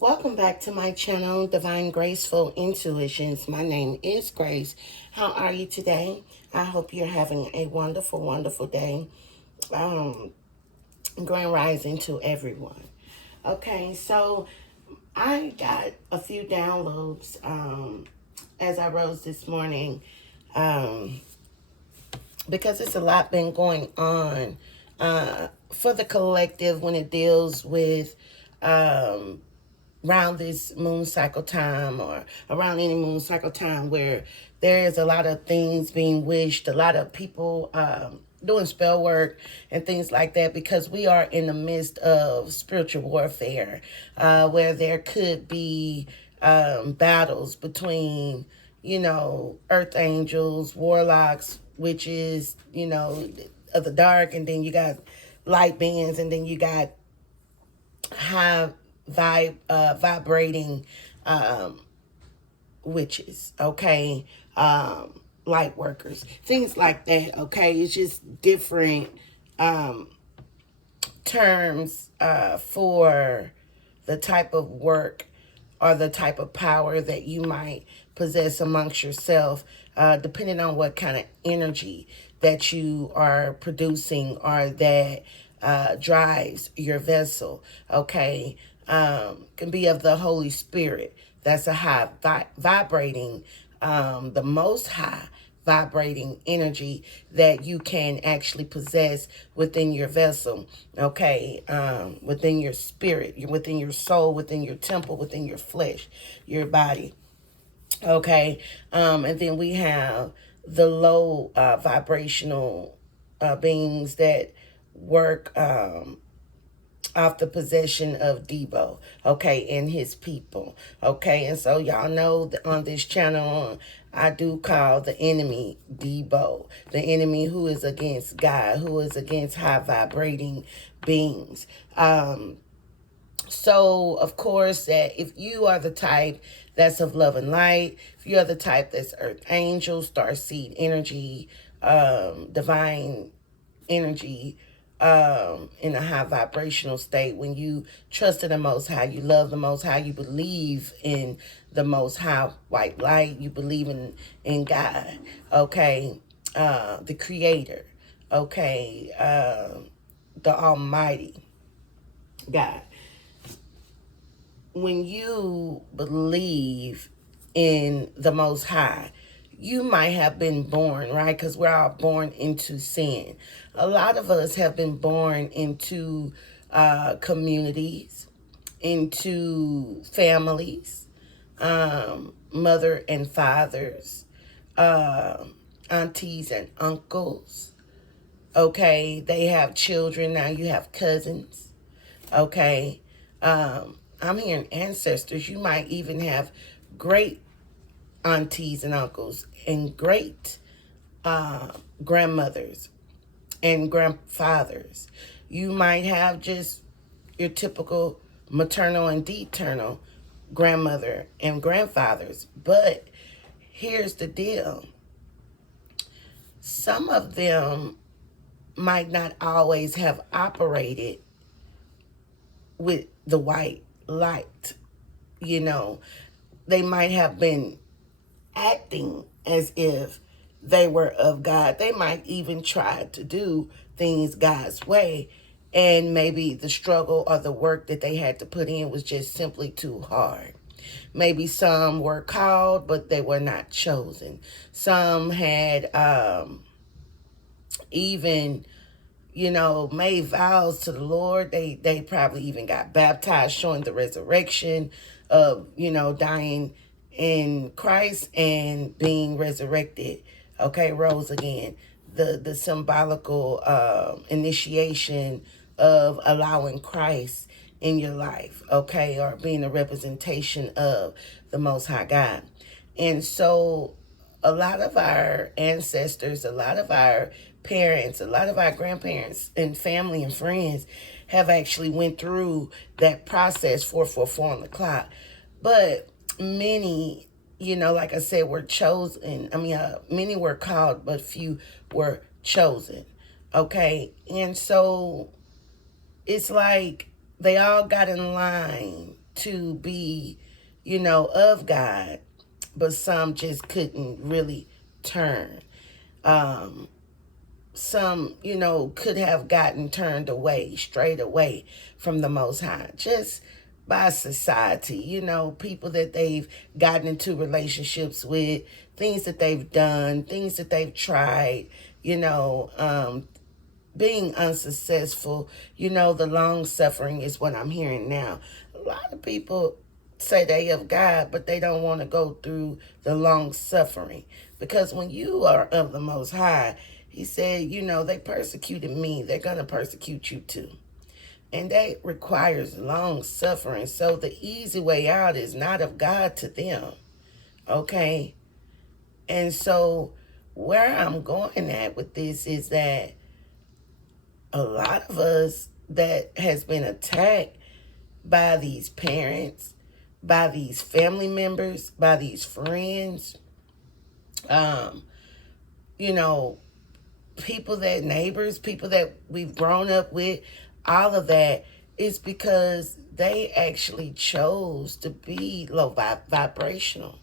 Welcome back to my channel, Divine Graceful Intuitions. My name is Grace. How are you today? I hope you're having a wonderful, wonderful day. Um, Grand rising to everyone. Okay, so I got a few downloads as I rose this morning um, because it's a lot been going on for the collective when it deals with around this moon cycle time or around any moon cycle time where there is a lot of things being wished, a lot of people doing spell work and things like that because we are in the midst of spiritual warfare where there could be battles between, earth angels, warlocks, witches, of the dark, and then you got light beings, and then you got high vibrating witches, okay, light workers, things like that, okay. It's just different um, terms for the type of work or the type of power that you might possess amongst yourself, depending on what kind of energy that you are producing or that drives your vessel, okay? Can be of the Holy Spirit. That's a high vibrating, the most high vibrating energy that you can actually possess within your vessel, okay, within your spirit, within your soul, within your temple, within your flesh, your body, okay. And then we have the low vibrational beings that work off the possession of Debo, okay, and his people, okay. And so y'all know that on this channel, I do call the enemy Debo, the enemy who is against God, who is against high vibrating beings. So, of course, that if you are the type that's of love and light, if you are the type that's earth angel, star seed energy, divine energy, in a high vibrational state, when you trust in the Most High, you love the Most High, you believe in the Most High white light, you believe in God, okay, the Creator, okay, the Almighty God. When you believe in the Most High, you might have been born, right? Because we're all born into sin. A lot of us have been born into communities, into families, mother and fathers, aunties and uncles. Okay, they have children. Now you have cousins. Okay, I'm hearing ancestors. You might even have great aunties and uncles and great grandmothers and grandfathers. You might have just your typical maternal and paternal grandmother and grandfathers. But here's the deal. Some of them might not always have operated with the white light. You know, they might have been acting as if they were of God. They might even try to do things God's way. And maybe the struggle or the work that they had to put in was just simply too hard. Maybe some were called, but they were not chosen. Some had even made vows to the Lord. They probably even got baptized, showing the resurrection of, dying in Christ and being resurrected. Okay, rose again. The symbolical initiation of allowing Christ in your life, okay, or being a representation of the Most High God. And so a lot of our ancestors, a lot of our parents, a lot of our grandparents and family and friends have actually went through that process 444 on the clock. But many, like I said, were chosen. Many were called, but few were chosen. Okay. And so it's like they all got in line to be, of God, but some just couldn't really turn. Some, could have gotten turned away, straight away from the Most High, just by society, people that they've gotten into relationships with, things that they've done, things that they've tried, being unsuccessful. The long suffering is what I'm hearing now. A lot of people say they of God, but they don't want to go through the long suffering. Because when you are of the Most High, he said, they persecuted me. They're going to persecute you too. And that requires long suffering. So the easy way out is not of God to them. Okay? And so where I'm going at with this is that a lot of us that has been attacked by these parents, by these family members, by these friends, neighbors, people that we've grown up with, all of that is because they actually chose to be low vibrational.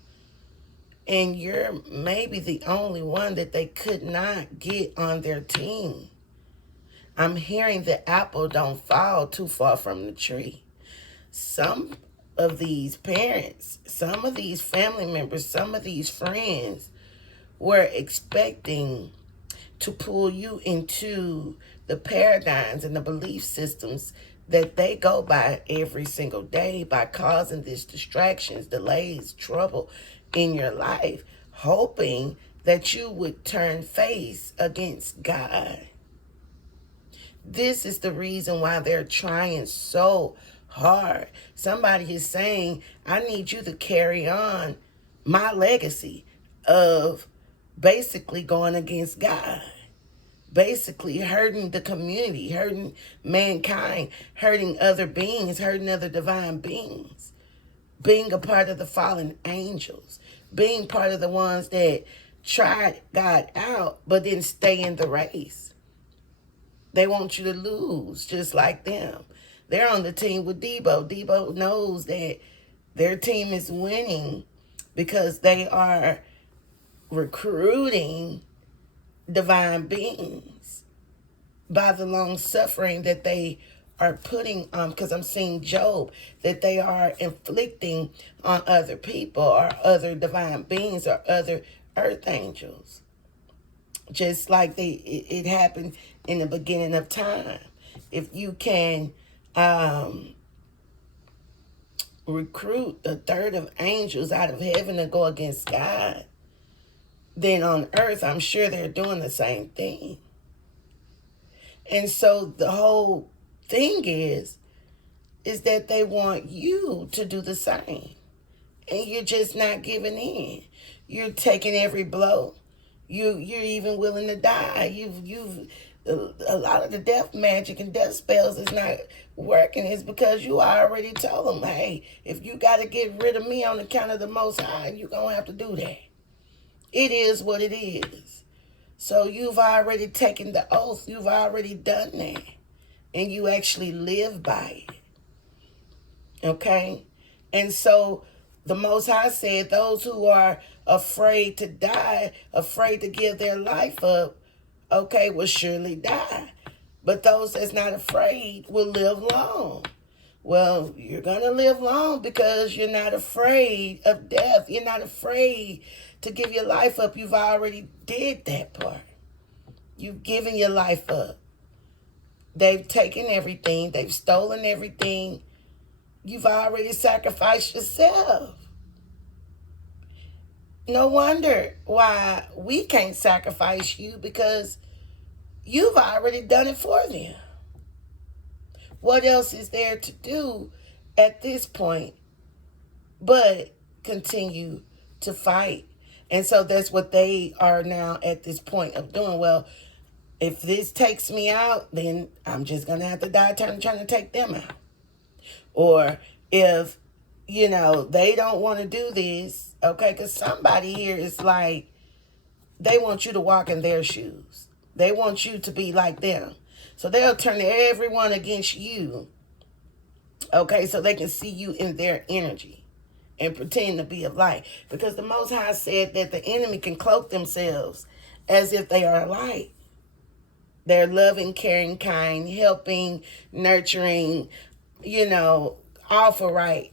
And you're maybe the only one that they could not get on their team. I'm hearing the apple don't fall too far from the tree. Some of these parents, some of these family members, some of these friends were expecting to pull you into the paradigms and the belief systems that they go by every single day by causing these distractions, delays, trouble in your life, hoping that you would turn face against God. This is the reason why they're trying so hard. Somebody is saying, I need you to carry on my legacy of basically going against God, basically hurting the community, hurting mankind, hurting other beings, hurting other divine beings, being a part of the fallen angels, being part of the ones that tried God out but didn't stay in the race. They want you to lose just like them. They're on the team with Debo. Debo knows that their team is winning because they are recruiting divine beings by the long suffering that they are putting on, because I'm seeing Job, that they are inflicting on other people or other divine beings or other earth angels. Just like it happened in the beginning of time. If you can recruit a third of angels out of heaven to go against God, then on earth, I'm sure they're doing the same thing. And so the whole thing is that they want you to do the same. And you're just not giving in. You're taking every blow. You're even willing to die. You've a lot of the death magic and death spells is not working. It's because you already told them, hey, if you got to get rid of me on account of the Most High, you're going to have to do that. It is what it is. So you've already taken the oath. You've already done that. And you actually live by it. Okay? And so the Most High said those who are afraid to die, afraid to give their life up, okay, will surely die. But those that's not afraid will live long. Well, you're going to live long because you're not afraid of death. You're not afraid to give your life up. You've already did that part. You've given your life up. They've taken everything. They've stolen everything. You've already sacrificed yourself. No wonder why we can't sacrifice you, because you've already done it for them. What else is there to do at this point but continue to fight? And so that's what they are now at this point of doing. Well, if this takes me out, then I'm just going to have to die trying to take them out. Or if, they don't want to do this, okay, because somebody here is like, they want you to walk in their shoes. They want you to be like them. So they'll turn everyone against you, Okay, so they can see you in their energy and pretend to be of light. Because the Most High said that the enemy can cloak themselves as if they are light. They're loving, caring, kind, helping, nurturing, all for right,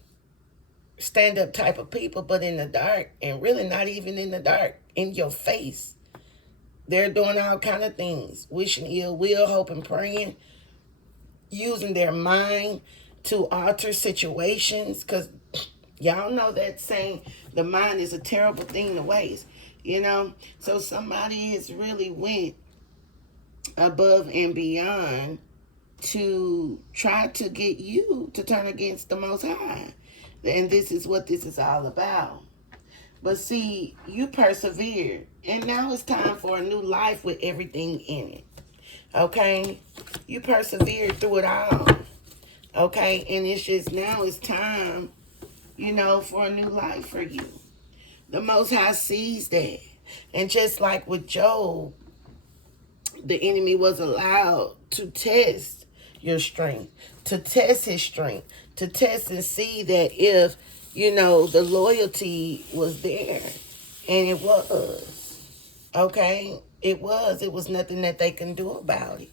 stand-up type of people, but in the dark, and really not even in the dark, in your face. They're doing all kind of things, wishing ill will, hoping, praying, using their mind to alter situations, because y'all know that saying, the mind is a terrible thing to waste, So somebody has really went above and beyond to try to get you to turn against the Most High. And this is what this is all about. But see, you persevered, and now it's time for a new life with everything in it. Okay? You persevered through it all. Okay? And it's just now it's time, for a new life for you. The Most High sees that. And just like with Job, the enemy was allowed to test your strength, to test his strength, to test and see that if, the loyalty was there. And it was. Okay? It was. It was nothing that they can do about it.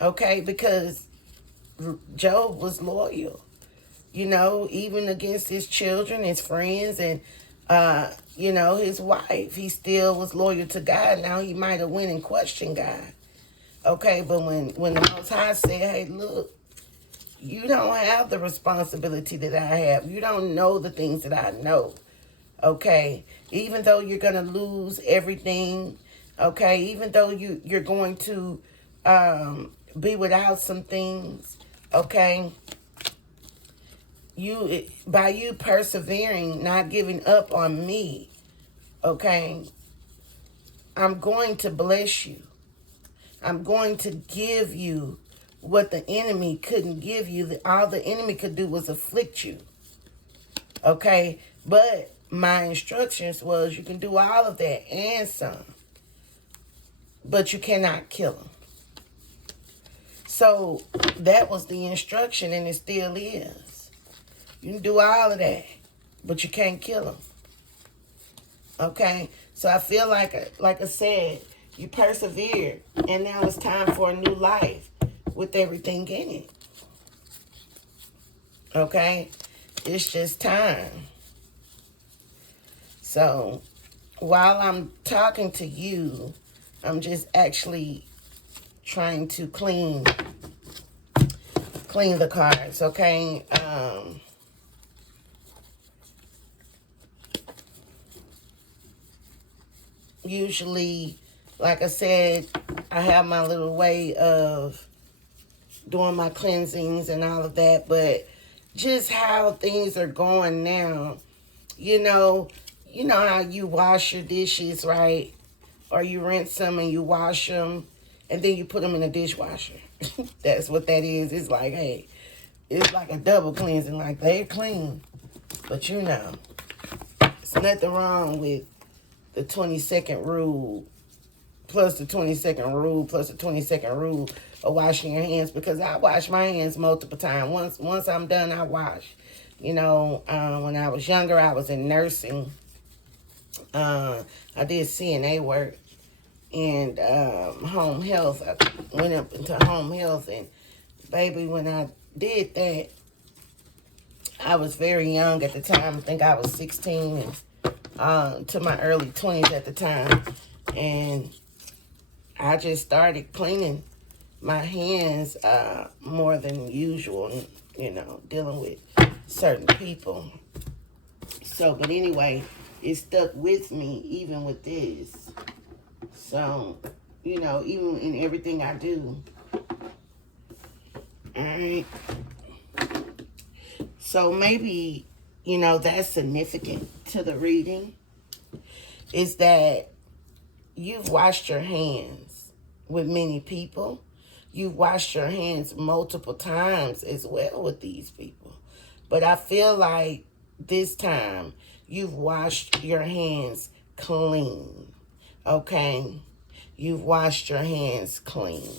Okay? Because Job was loyal. Even against his children, his friends, and, his wife. He still was loyal to God. Now he might have went and questioned God. Okay, but when the Most High said, hey, look, you don't have the responsibility that I have. You don't know the things that I know. Okay, even though you're going to lose everything, okay, even though you're going to be without some things, okay, by you persevering, not giving up on me, okay, I'm going to bless you. I'm going to give you what the enemy couldn't give you. All the enemy could do was afflict you. Okay? But my instructions was you can do all of that and some. But you cannot kill them. So that was the instruction, and it still is. You can do all of that, but you can't kill them. Okay? So I feel like I said, you persevered, and now it's time for a new life with everything in it. Okay? It's just time. So, while I'm talking to you, I'm just actually trying to clean the cards, okay? Usually, like I said, I have my little way of doing my cleansings and all of that, but just how things are going now, you know how you wash your dishes, right? Or you rinse them and you wash them, and then you put them in the dishwasher. That's what that is. It's like, hey, it's like a double cleansing. Like, they're clean, but it's nothing wrong with the 20-second rule, plus the 20-second rule, plus the 20-second rule of washing your hands, because I wash my hands multiple times. Once I'm done, I wash. When I was younger, I was in nursing. I did CNA work and home health. I went up into home health, and baby, when I did that, I was very young at the time. I think I was 16 and to my early 20s at the time, and I just started cleaning my hands more than usual, dealing with certain people. So, but anyway, it stuck with me even with this. So, even in everything I do. All right. So maybe, that's significant to the reading, is that you've washed your hands with many people. You've washed your hands multiple times as well with these people. But I feel like this time you've washed your hands clean. Okay? You've washed your hands clean.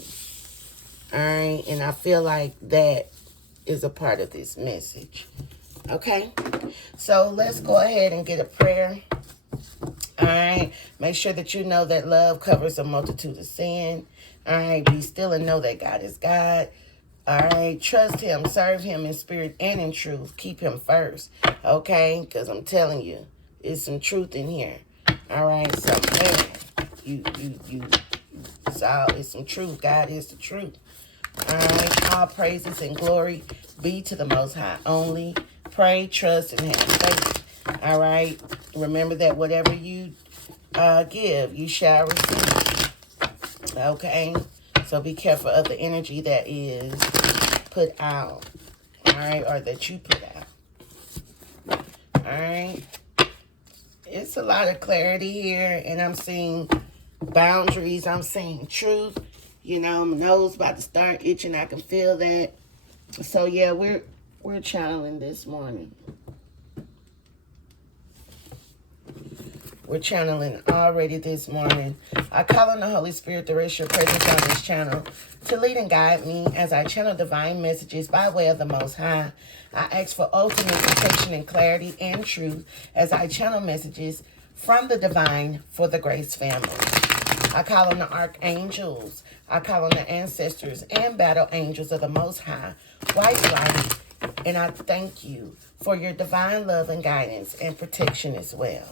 All right? And I feel like that is a part of this message. Okay? So let's go ahead and get a prayer. All right? Make sure that you know that love covers a multitude of sin. All right? Be still and know that God is God. All right? Trust him. Serve him in spirit and in truth. Keep him first. Okay? Because I'm telling you, there's some truth in here. All right? So, man, it's some truth. God is the truth. All right, all praises and glory be to the Most High only. Pray, trust, and have faith. All right, remember that whatever you give, you shall receive. Okay, so be careful of the energy that is put out. All right, or that you put out. All right, it's a lot of clarity here, and I'm seeing boundaries. I'm seeing truth. You know, my nose about to start itching. I can feel that. So yeah, we're channeling this morning. We're channeling already this morning. I call on the Holy Spirit to rest your presence on this channel to lead and guide me as I channel divine messages by way of the Most High. I ask for ultimate protection and clarity and truth as I channel messages from the divine for the Grace family. I call on the archangels. I call on the ancestors and battle angels of the Most High, white light, and I thank you for your divine love and guidance and protection as well.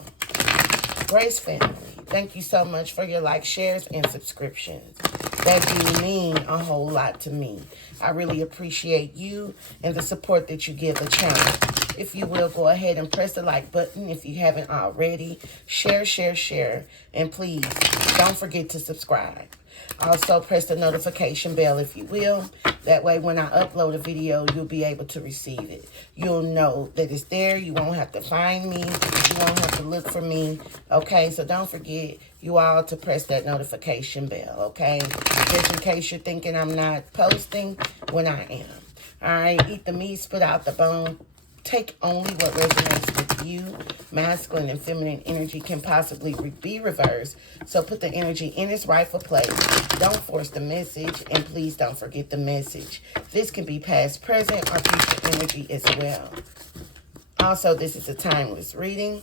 Grace family, thank you so much for your likes, shares, and subscriptions. That do mean a whole lot to me. I really appreciate you and the support that you give the channel. If you will, go ahead and press the like button if you haven't already. Share, share, share. And please, don't forget to subscribe. Also, press the notification bell if you will. That way, when I upload a video, you'll be able to receive it. You'll know that it's there. You won't have to find me. You won't have to look for me. Okay, so don't forget, you all, to press that notification bell, okay? Just in case you're thinking I'm not posting when I am. All right, eat the meat, spit out the bone. Take only what resonates with you. Masculine and feminine energy can possibly be reversed. So put the energy in its rightful place. Don't force the message. And please don't forget the message. This can be past, present, or future energy as well. Also, this is a timeless reading.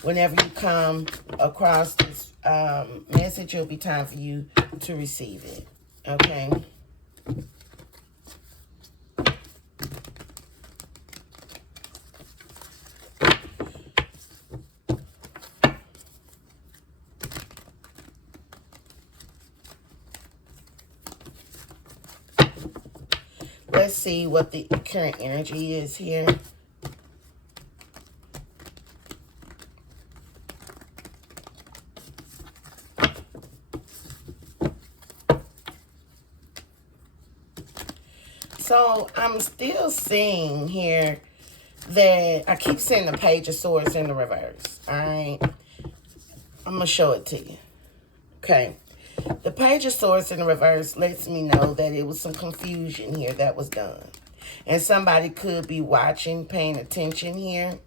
Whenever you come across this message, it'll be time for you to receive it. Okay? Let's see what the current energy is here. So I'm still seeing here that I keep seeing the Page of Swords in the reverse. All right. I'm going to show it to you. Okay. The Page of Swords in the reverse lets me know that it was some confusion here that was done. And somebody could be watching, paying attention here.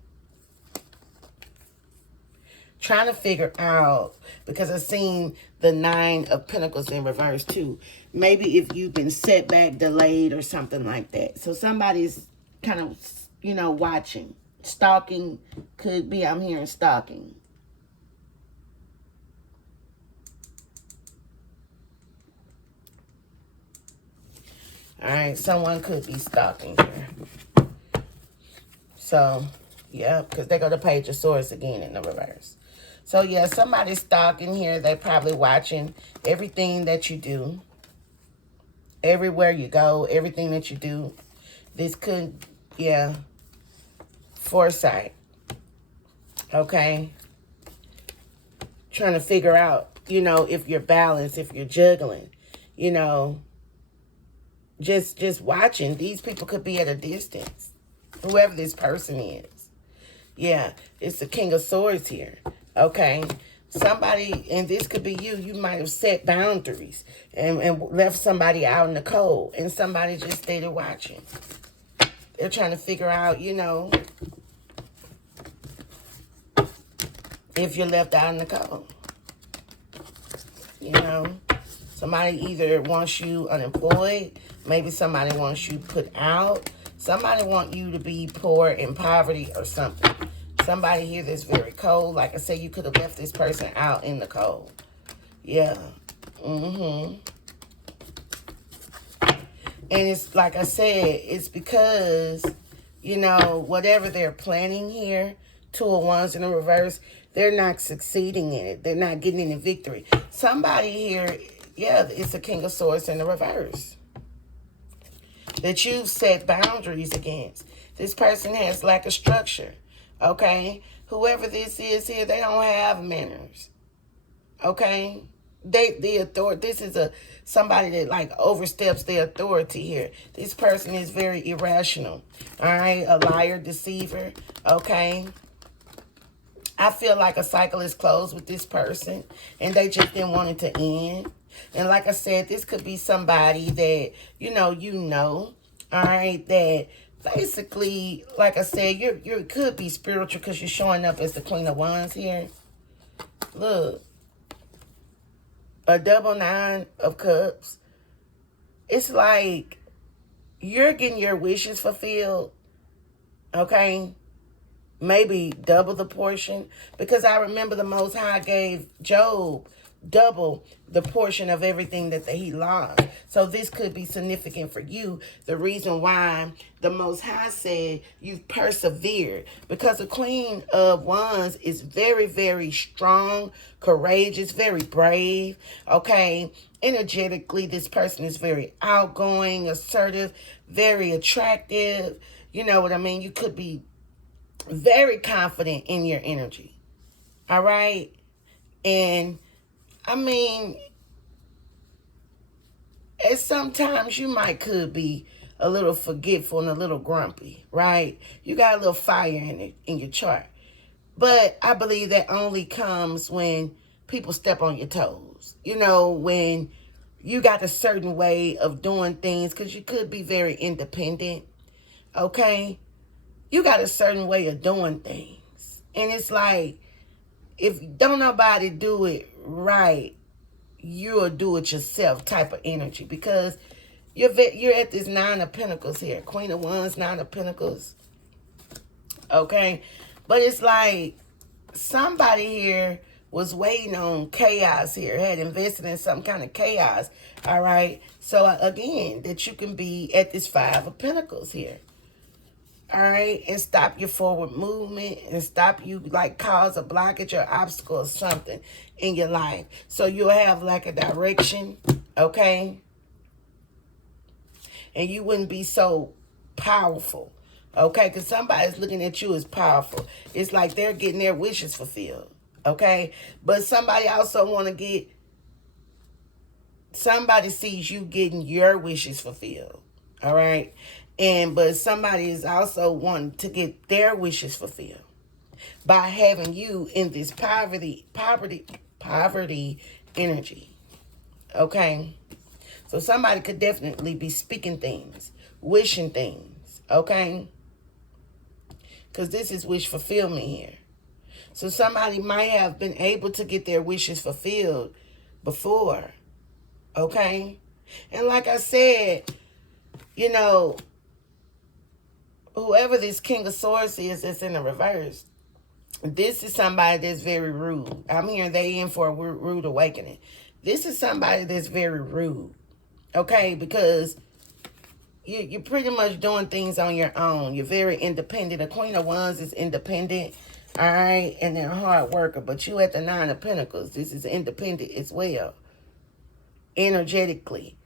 Trying to figure out, because I've seen the Nine of Pentacles in reverse too. Maybe if you've been set back, delayed, or something like that. So somebody's kind of, you know, watching. Stalking could be, I'm hearing stalking. All right, someone could be stalking here. So, yeah, because they go to Page of Swords again in the reverse. So, yeah, somebody's stalking here. They're probably watching everything that you do. Everywhere you go, everything that you do. This could, yeah, foresight. Okay? Trying to figure out, you know, if you're balanced, if you're juggling, you know. Just watching. These people could be at a distance. Whoever this person is. Yeah, it's the King of Swords here. Okay. Somebody, and this could be you. You might have set boundaries and left somebody out in the cold. And somebody just stayed there watching. They're trying to figure out, you know, if you're left out in the cold. You know. Somebody either wants you unemployed. Maybe somebody wants you put out. Somebody wants you to be poor in poverty or something. Somebody here that's very cold. Like I said, you could have left this person out in the cold. Yeah. And it's like I said, it's because, you know, whatever they're planning here, Two of Wands in the reverse, they're not succeeding in it. They're not getting any victory. Somebody here, yeah, it's a King of Swords in the reverse that you've set boundaries against. This person has lack of structure, okay? Whoever this is here, they don't have manners, okay? The authority, this is somebody that like oversteps their authority here. This person is very irrational, all right? A liar, deceiver, okay? I feel like a cycle is closed with this person, and they just didn't want it to end. And like I said, this could be somebody that, you know, all right, that basically, like I said, you could be spiritual because you're showing up as the Queen of Wands here. Look, a double 9 of cups. It's like you're getting your wishes fulfilled, okay? Maybe double the portion, because I remember the Most High gave Job double the portion of everything that he lost. So this could be significant for you. The reason why the Most High said you've persevered, because the Queen of Wands is very, very strong, courageous, very brave, okay? Energetically, this person is very outgoing, assertive, very attractive. You know what I mean? You could be very confident in your energy. All right? And I mean, and sometimes you could be a little forgetful and a little grumpy, right? You got a little fire in your chart. But I believe that only comes when people step on your toes. You know, when you got a certain way of doing things, because you could be very independent, okay? You got a certain way of doing things. And it's like, if don't nobody do it right, you'll do it yourself type of energy. Because you're at this 9 of Pentacles here. Queen of Wands, 9 of Pentacles. Okay? But it's like somebody here was waiting on chaos here. Had invested in some kind of chaos. All right? So again, that you can be at this 5 of Pentacles here. All right, and stop your forward movement and stop you, like, cause a blockage or obstacle or something in your life. So you'll have like a direction, okay? And you wouldn't be so powerful, okay? Because somebody's looking at you as powerful. It's like they're getting their wishes fulfilled, okay? But somebody also want to get, somebody sees you getting your wishes fulfilled, all right? But somebody is also wanting to get their wishes fulfilled by having you in this poverty energy. Okay? So somebody could definitely be speaking things, wishing things. Okay? Because this is wish fulfillment here. So somebody might have been able to get their wishes fulfilled before. Okay? And like I said, you know, whoever this King of Swords is that's in the reverse, this is somebody that's very rude. I'm hearing they in for a rude awakening. This is somebody that's very rude, okay? Because you're pretty much doing things on your own. You're very independent. The Queen of Wands is independent, all right? And they're a hard worker. But you at the 9 of Pentacles, this is independent as well. Energetically.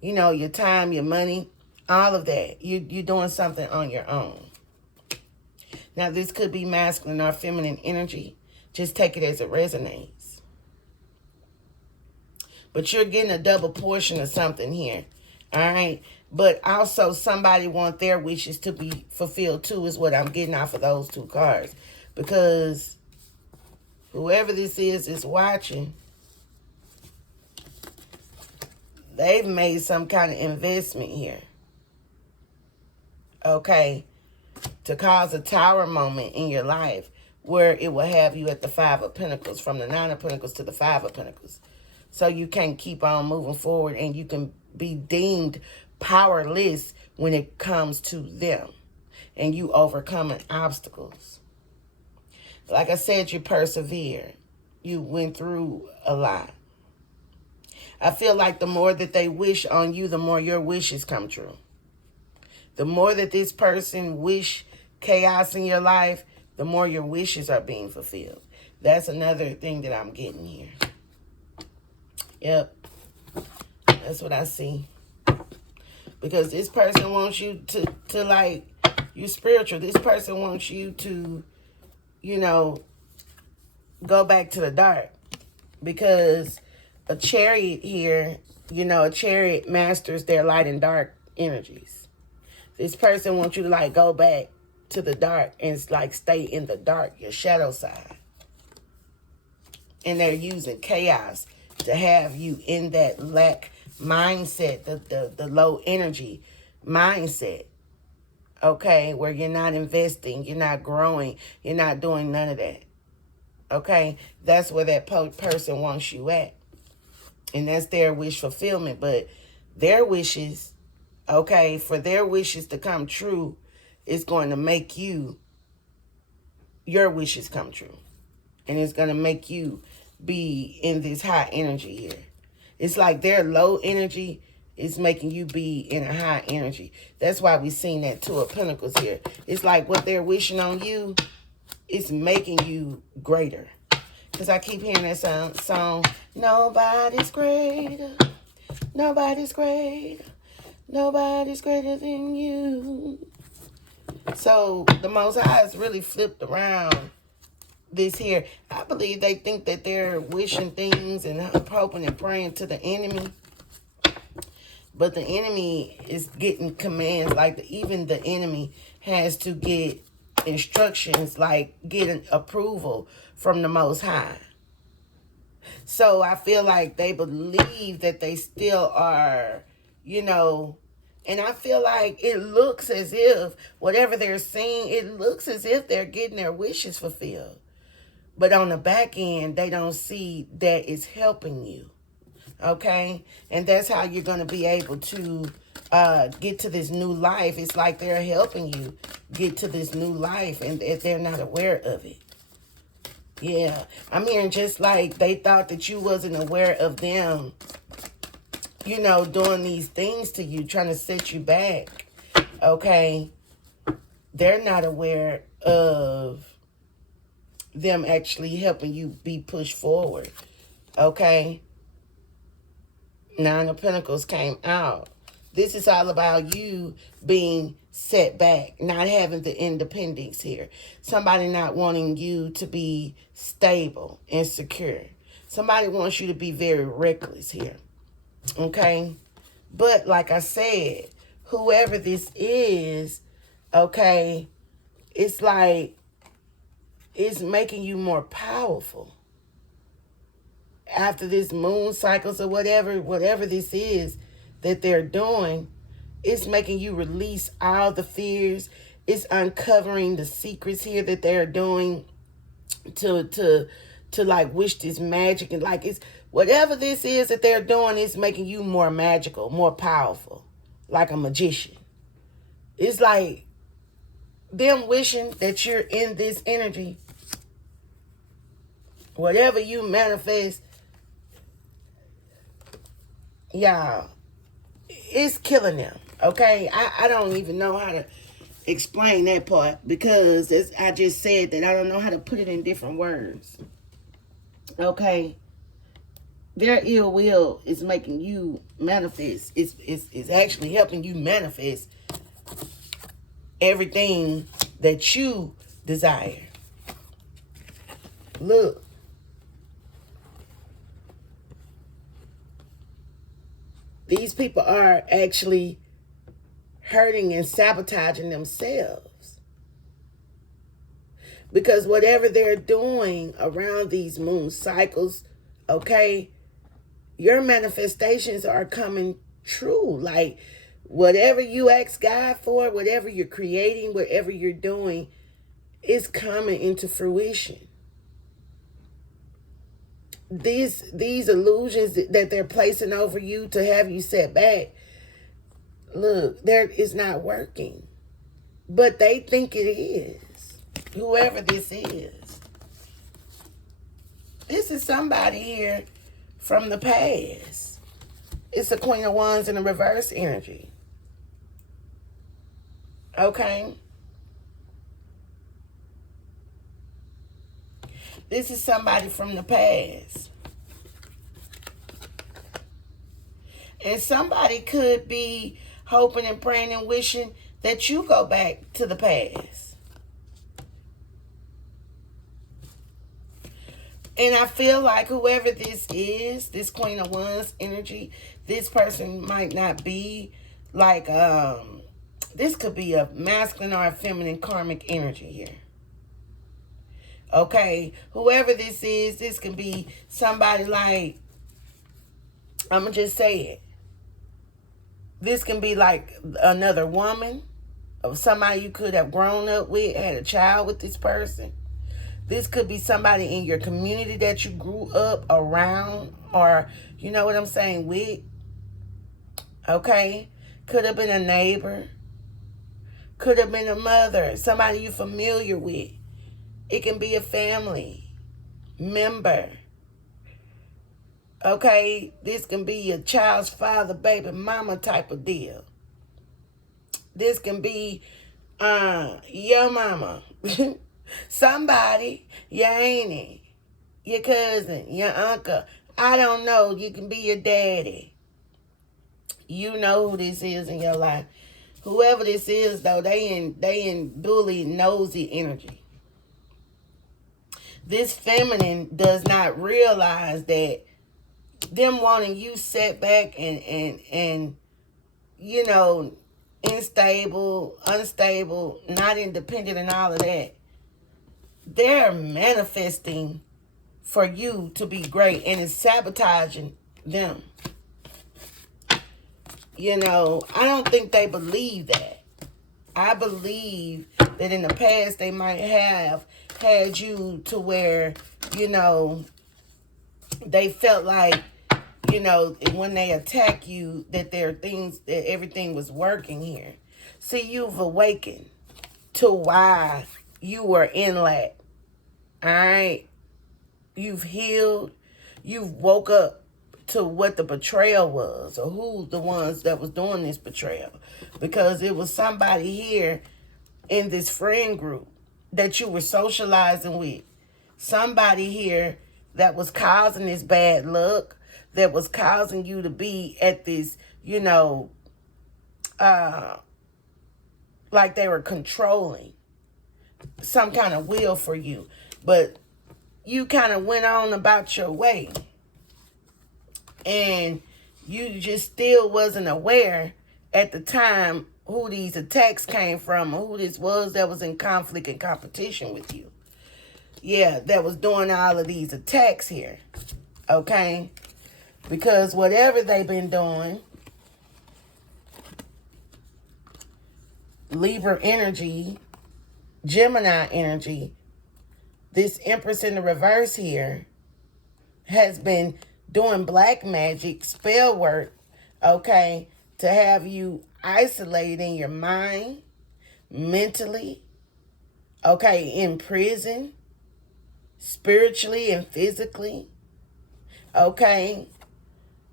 You know, your time, your money, all of that. You're doing something on your own. Now, this could be masculine or feminine energy. Just take it as it resonates. But you're getting a double portion of something here. All right? But also somebody want their wishes to be fulfilled too, is what I'm getting off of those 2 cards. Because whoever this is watching, they've made some kind of investment here. Okay, to cause a tower moment in your life where it will have you at the 5 of Pentacles, from the 9 of Pentacles to the 5 of Pentacles. So you can't keep on moving forward, and you can be deemed powerless when it comes to them and you overcoming obstacles. Like I said, you persevered. You went through a lot. I feel like the more that they wish on you, the more your wishes come true. The more that this person wish chaos in your life, the more your wishes are being fulfilled. That's another thing that I'm getting here. Yep. That's what I see. Because this person wants you to like, you spiritual. This person wants you to, go back to the dark. Because a chariot here, a chariot masters their light and dark energies. This person wants you to like go back to the dark and like stay in the dark, your shadow side. And they're using chaos to have you in that lack mindset, the low energy mindset. Okay, where you're not investing, you're not growing, you're not doing none of that. Okay, that's where that person wants you at. And that's their wish fulfillment. But their wishes, okay, for their wishes to come true, is going to make your wishes come true. And it's going to make you be in this high energy here. It's like their low energy is making you be in a high energy. That's why we've seen that Two of Pentacles here. It's like what they're wishing on you is making you greater. Because I keep hearing that song, nobody's greater, nobody's greater, nobody's greater than you. So the Most High has really flipped around this here. I believe they think that they're wishing things and hoping and praying to the enemy. But the enemy is getting commands. Like even the enemy has to get instructions, like get an approval from the Most High. So I feel like they believe that they still are, and I feel like it looks as if whatever they're saying, it looks as if they're getting their wishes fulfilled. But on the back end, they don't see that it's helping you. Okay? And that's how you're going to be able to get to this new life. It's like they're helping you get to this new life, and they're not aware of it. Yeah. I'm hearing just like they thought that you wasn't aware of them, doing these things to you, trying to set you back. Okay? They're not aware of them actually helping you be pushed forward. Okay? Nine of Pentacles came out. This is all about you being set back, not having the independence here. Somebody not wanting you to be stable and secure. Somebody wants you to be very reckless here. Okay? But like I said, whoever this is, okay, it's like it's making you more powerful. After this moon cycles or whatever this is that they're doing, it's making you release all the fears. It's uncovering the secrets here that they're doing to like wish this magic, and like it's whatever this is that they're doing is making you more magical, more powerful, like a magician. It's like them wishing that you're in this energy. Whatever you manifest, y'all, it's killing them. Okay? I don't even know how to explain that part, because as I just said that I don't know how to put it in different words. Okay? Their ill will is making you manifest. It's actually helping you manifest everything that you desire. Look. These people are actually hurting and sabotaging themselves. Because whatever they're doing around these moon cycles, okay, your manifestations are coming true. Like whatever you ask God for, whatever you're creating, whatever you're doing, is coming into fruition. these illusions that they're placing over you to have you set back, look, there is not working. But they think it is. Whoever this is. This is somebody here from the past. It's the Queen of Wands in the reverse energy. Okay? This is somebody from the past. And somebody could be hoping and praying and wishing that you go back to the past. And I feel like whoever this is, this Queen of Wands energy, this person might not be like, this could be a masculine or a feminine karmic energy here. Okay, whoever this is, this can be somebody like, I'm going to just say it. This can be like another woman, or somebody you could have grown up with, had a child with this person. This could be somebody in your community that you grew up around, or you know what I'm saying, with. Okay, could have been a neighbor. Could have been a mother, somebody you're familiar with. It can be a family member. Okay, this can be a child's father, baby mama type of deal. This can be your mama. Somebody, your auntie, your cousin, your uncle. I don't know. You can be your daddy. You know who this is in your life. Whoever this is, though, they in bully, nosy energy. This feminine does not realize that them wanting you set back and you know, unstable, not independent and all of that. They're manifesting for you to be great, and it's sabotaging them. You know, I don't think they believe that. I believe that in the past they might have had you to where, you know, they felt like, you know, when they attack you, that there are things, that everything was working here. See, you've awakened to why you were in lack. All right? You've healed. You've woke up to what the betrayal was, or who the ones that was doing this betrayal. Because it was somebody here in this friend group that you were socializing with. Somebody here that was causing this bad luck, that was causing you to be at this, you know, like they were controlling some kind of will for you. But you kind of went on about your way. And you just still wasn't aware at the time who these attacks came from, or who this was that was in conflict and competition with you. Yeah, that was doing all of these attacks here. Okay? Because whatever they've been doing, Libra energy, Gemini energy, this Empress in the reverse here has been doing black magic, spell work, okay, to have you isolated in your mind, mentally, okay, in prison, spiritually and physically, okay.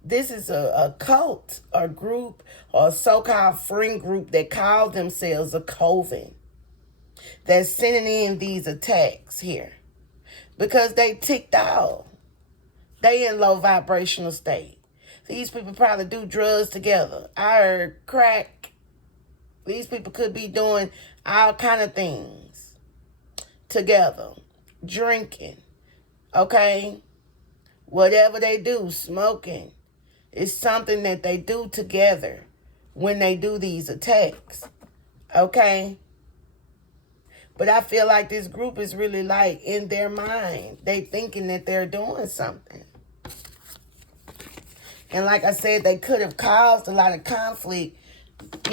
This is a cult or group or a so-called friend group that call themselves a coven that's sending in these attacks here because they ticked off. They in low vibrational state. These people probably do drugs together. I heard crack. These people could be doing all kind of things together. Drinking. Okay? Whatever they do, smoking. It's something that they do together when they do these attacks. Okay? But I feel like this group is really like in their mind. They thinking that they're doing something. And like I said, they could have caused a lot of conflict,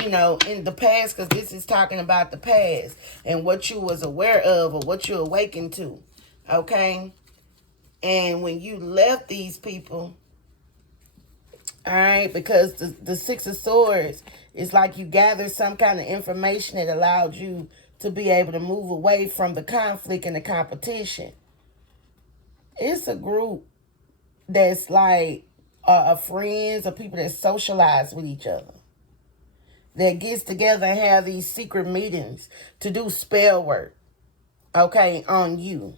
you know, in the past, because this is talking about the past and what you was aware of or what you awakened to. Okay? And when you left these people, all right, because the Six of Swords is like you gathered some kind of information that allowed you to be able to move away from the conflict and the competition. It's a group that's like friends or people that socialize with each other, that gets together and have these secret meetings to do spell work, okay, on you.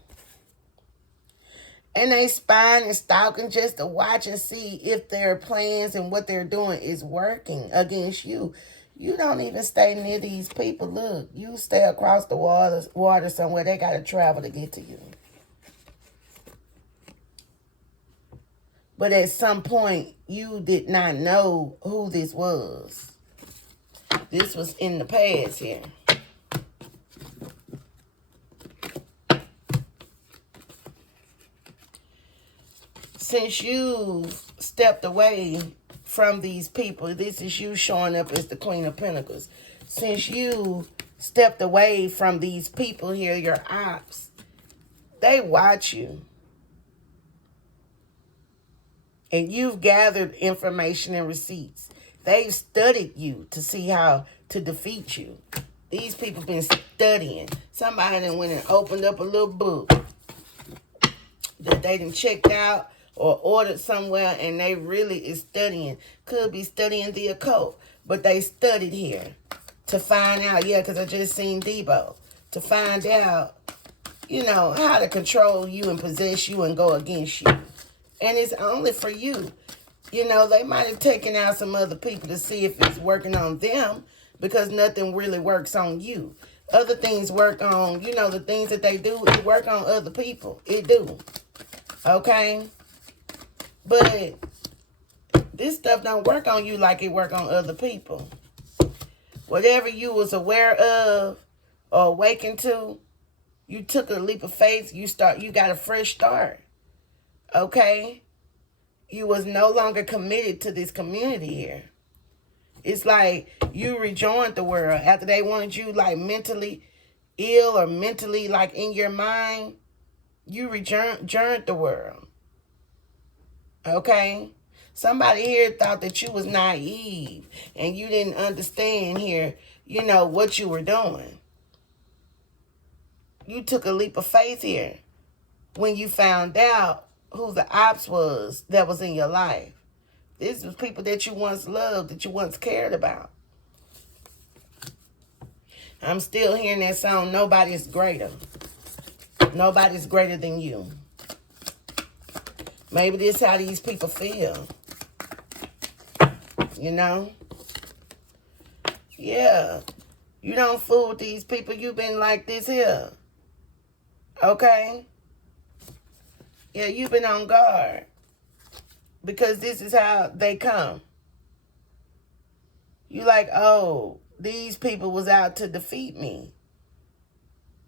And they spying and stalking just to watch and see if their plans and what they're doing is working against you. You don't even stay near these people. Look, you stay across the water somewhere. They got to travel to get to you. But at some point, you did not know who this was. This was in the past here. Since you've stepped away from these people, this is you showing up as the Queen of Pentacles. Since you stepped away from these people here, your ops, they watch you. And you've gathered information and receipts. They've studied you to see how to defeat you. These people been studying. Somebody done went and opened up a little book that they done checked out or ordered somewhere, and they really is studying. Could be studying the occult, but they studied here to find out, yeah, because I just seen Debo, to find out, you know, how to control you and possess you and go against you. And it's only for you. You know, they might have taken out some other people to see if it's working on them, because nothing really works on you. Other things work on, you know, the things that they do, it work on other people. It do. Okay? But this stuff don't work on you like it work on other people. Whatever you was aware of or awakened to, you took a leap of faith. You got a fresh start. Okay? You was no longer committed to this community here. It's like you rejoined the world after they wanted you like mentally ill or mentally like in your mind. You rejoined the world. Okay? Somebody here thought that you was naive and you didn't understand here, you know, what you were doing. You took a leap of faith here when you found out who the ops was that was in your life. This was people that you once loved, that you once cared about. I'm still hearing that song, Nobody's Greater. Nobody's greater than you. Maybe this is how these people feel. You know? Yeah. You don't fool with these people. You've been like this here. Okay? Yeah, you've been on guard. Because this is how they come. You like, oh, these people was out to defeat me.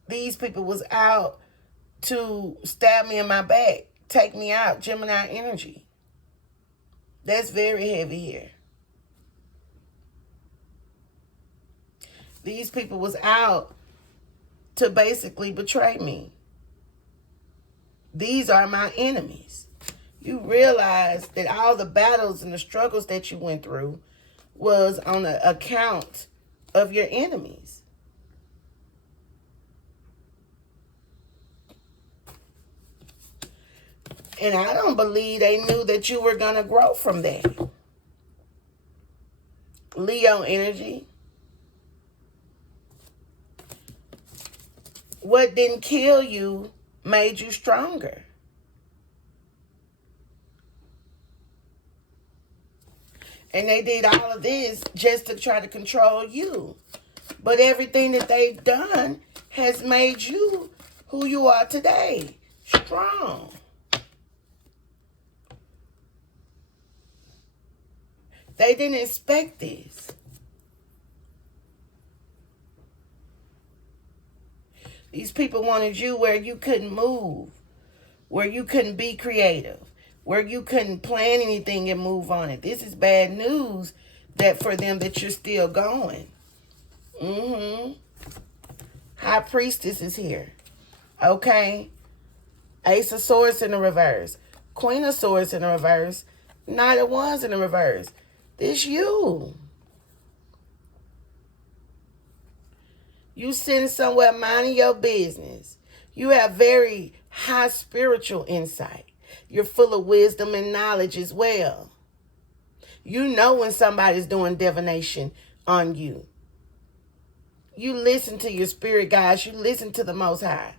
These people was out to stab me in my back. Take me out. Gemini energy. That's very heavy here. These people was out to basically betray me. These are my enemies. You realize that all the battles and the struggles that you went through was on the account of your enemies. And I don't believe they knew that you were going to grow from that. Leo energy. What didn't kill you made you stronger. And they did all of this just to try to control you. But everything that they've done has made you who you are today. Strong. They didn't expect this. These people wanted you where you couldn't move, where you couldn't be creative, where you couldn't plan anything and move on it. This is bad news that for them that you're still going. High Priestess is here. Okay? Ace of Swords in the reverse. Queen of Swords in the reverse. Knight of Wands in the reverse. This you. You sitting somewhere minding your business. You have very high spiritual insight. You're full of wisdom and knowledge as well. You know when somebody's doing divination on you. You listen to your spirit guides. You listen to the Most High.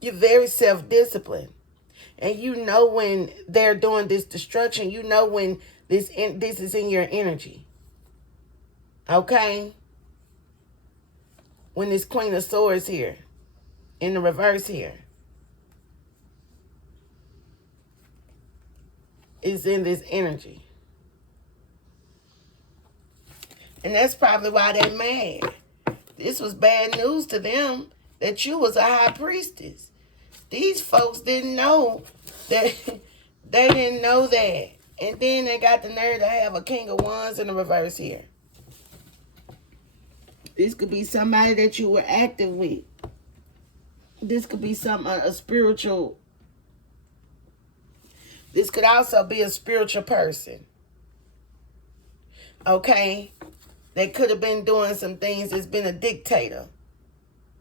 You're very self-disciplined. And you know when they're doing this destruction. You know when this is in your energy. Okay? When this Queen of Swords here. In the reverse here. Is in this energy. And that's probably why they're mad. This was bad news to them that you was a high priestess. These folks didn't know that. They didn't know that. And then they got the nerve to have a King of Wands in the reverse here. This could be somebody that you were active with. This could be a spiritual. This could also be a spiritual person. Okay? They could have been doing some things that's been a dictator.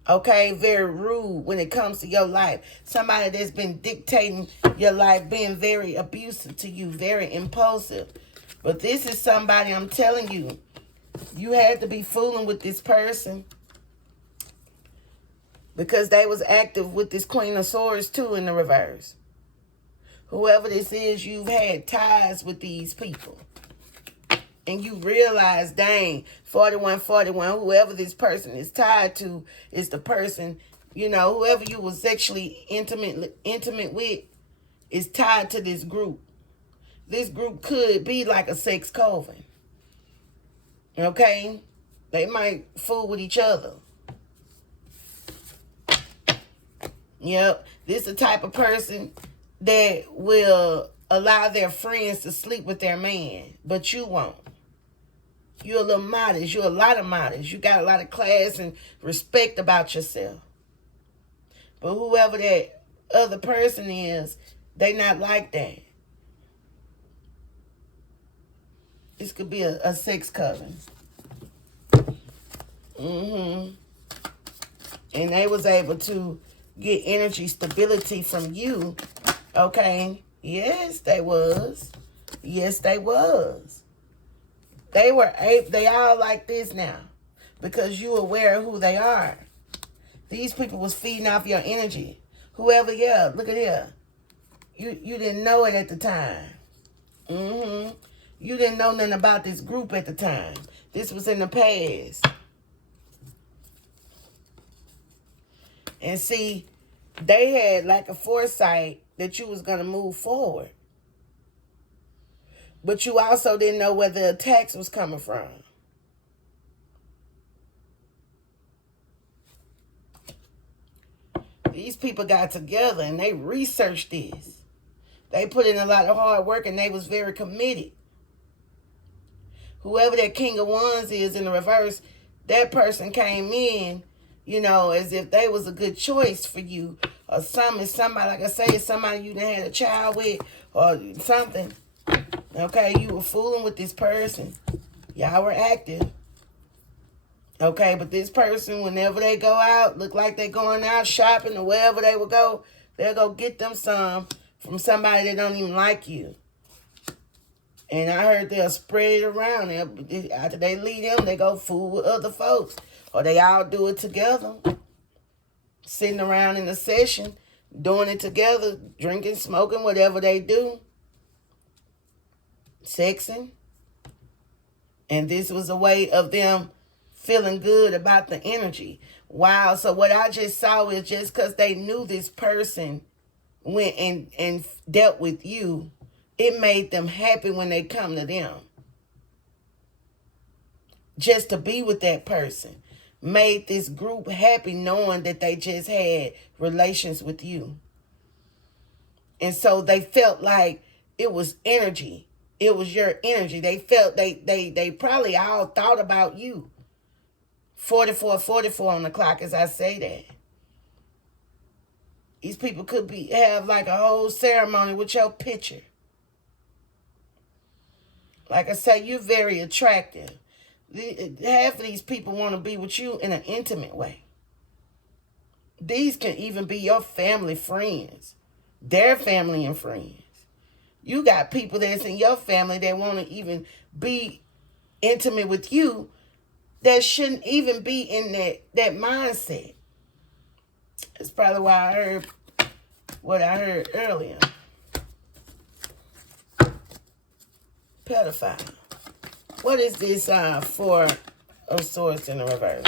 Okay? Very rude when it comes to your life. Somebody that's been dictating your life, being very abusive to you, very impulsive. But this is somebody, I'm telling you, you had to be fooling with this person. Because they was active with this Queen of Swords too in the reverse. Whoever this is, you've had ties with these people. And you realize, dang, 4141, whoever this person is tied to is the person, you know, whoever you were sexually intimate with is tied to this group. This group could be like a sex coven. Okay? They might fool with each other. Yep. This is the type of person that will allow their friends to sleep with their man, but you won't. You're a little modest. You're a lot of modest. You got a lot of class and respect about yourself. But whoever that other person is, they not like that. This could be a sex coven. And they was able to get energy stability from you. Okay? Yes, they was. Yes, they was. They all like this now. Because you aware of who they are. These people was feeding off your energy. Whoever, yeah, look at here. You didn't know it at the time. You didn't know nothing about this group at the time. This was in the past. And see, they had like a foresight that you was going to move forward. But you also didn't know where the attacks was coming from. These people got together and they researched this. They put in a lot of hard work and they was very committed. Whoever that King of Wands is in the reverse, that person came in, you know, as if they was a good choice for you. Or somebody, like I say, somebody you done had a child with or something. Okay, you were fooling with this person. Y'all were active. Okay, but this person, whenever they go out, look like they going out shopping or wherever they will go, they'll go get them some from somebody that don't even like you. And I heard they'll spread it around. After they leave them, they go fool with other folks. Or they all do it together. Sitting around in a session, doing it together, drinking, smoking, whatever they do. Sexing. And this was a way of them feeling good about the energy. Wow. So what I just saw is just because they knew this person went and dealt with you, it made them happy when they come to them. Just to be with that person made this group happy knowing that they just had relations with you. And so they felt like it was energy. It was your energy. They felt they probably all thought about you. 44 on the clock as I say that. These people could have like a whole ceremony with your picture. Like I say, you're very attractive. Half of these people want to be with you in an intimate way. These can even be your family friends, their family and friends. You got people that's in your family that want to even be intimate with you that shouldn't even be in that mindset. That's probably why I heard what I heard earlier. Pedophile. What is this Four of Swords in the reverse?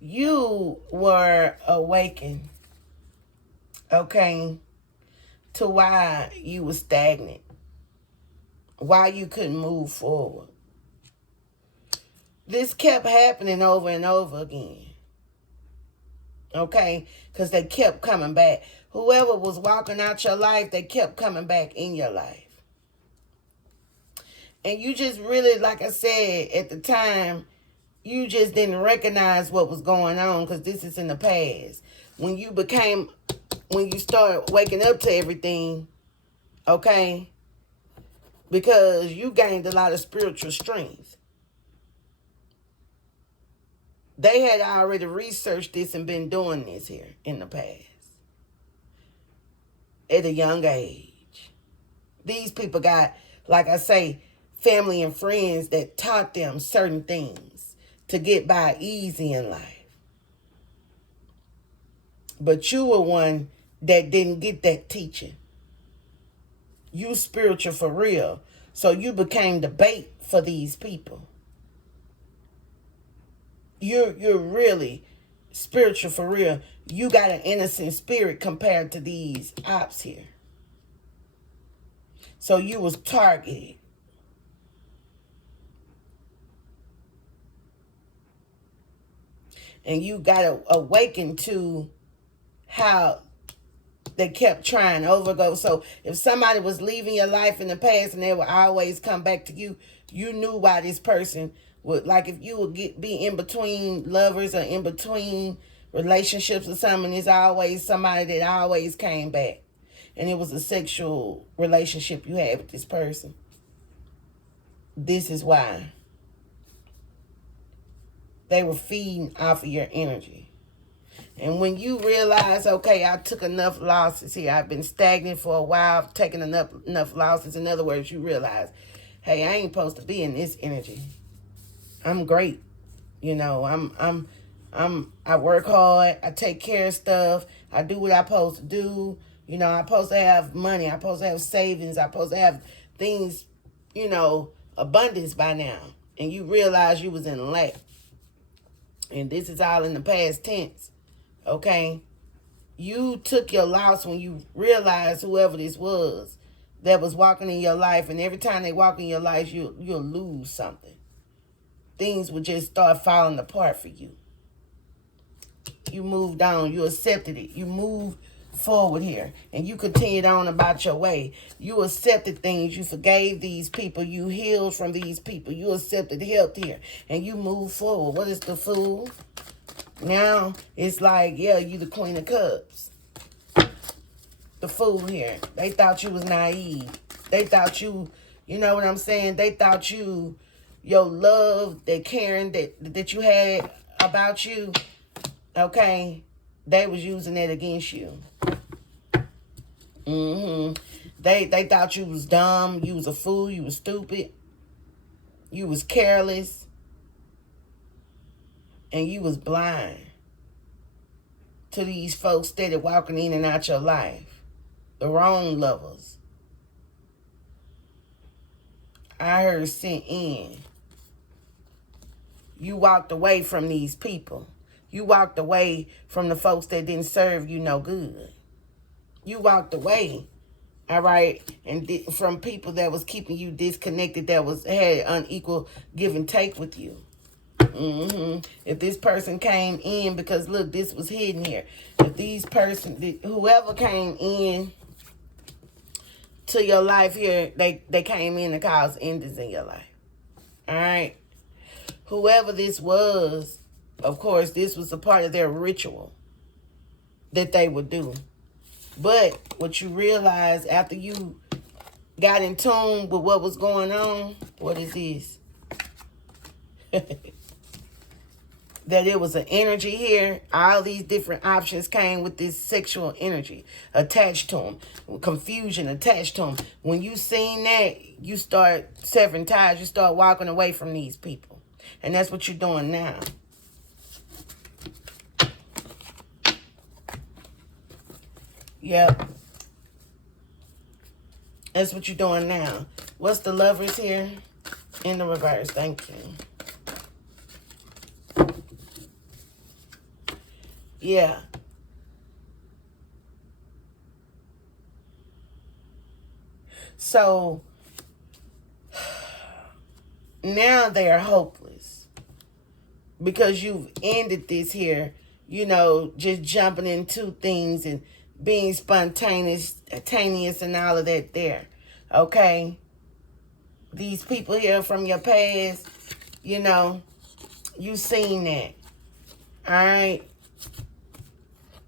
You were awakened, okay, to why you were stagnant, why you couldn't move forward. This kept happening over and over again, okay, because they kept coming back. Whoever was walking out your life, they kept coming back in your life. And you just really, like I said, at the time, you just didn't recognize what was going on because this is in the past. When you started waking up to everything, okay, because you gained a lot of spiritual strength. They had already researched this and been doing this here in the past at a young age. These people got, like I say, family and friends that taught them certain things to get by easy in life. But you were one that didn't get that teaching. You spiritual for real. So you became the bait for these people. You're really spiritual for real. You got an innocent spirit compared to these ops here. So you was targeted. And you got awakened to how they kept trying to overgo. So if somebody was leaving your life in the past and they would always come back to you, you knew why this person would, like if you would be in between lovers or in between relationships or something, there's always somebody that always came back. And it was a sexual relationship you had with this person. This is why. They were feeding off of your energy. And when you realize, okay, I took enough losses here. I've been stagnant for a while. I've taken enough losses. In other words, you realize, hey, I ain't supposed to be in this energy. I'm great. You know, I work hard. I take care of stuff. I do what I'm supposed to do. You know, I'm supposed to have money. I'm supposed to have savings. I'm supposed to have things, you know, abundance by now. And you realize you was in lack. And this is all in the past tense, okay? You took your loss when you realized whoever this was that was walking in your life. And every time they walk in your life, you'll lose something. Things will just start falling apart for you. You moved on. You accepted it. You moved forward here. And you continued on about your way. You accepted things. You forgave these people. You healed from these people. You accepted help here. And you moved forward. What is the Fool? Now, it's like, yeah, you the Queen of Cups. The Fool here. They thought you was naive. They thought you know what I'm saying? They thought your love, that caring that you had about you, okay, they was using that against you. They thought you was dumb, you was a fool, you was stupid, you was careless, and you was blind to these folks steady walking in and out your life. The wrong lovers. I heard sent in. You walked away from these people. You walked away from the folks that didn't serve you no good. You walked away, all right, and from people that was keeping you disconnected, that had unequal give and take with you. If this person came in, because look, this was hidden here. If whoever came in to your life here. They came in to cause endings in your life. All right. Whoever this was, of course, this was a part of their ritual that they would do. But what you realize after you got in tune with what was going on, what is this? That it was an energy here. All these different options came with this sexual energy attached to them. Confusion attached to them. When you seen that, you start severing ties. You start walking away from these people. And that's what you're doing now. Yep. That's what you're doing now. What's the Lovers here? In the reverse. Thank you. Yeah. So now they are hopeless because you've ended this here, you know, just jumping into things and being spontaneous and all of that there. Okay? These people here from your past, you know, you seen that. All right?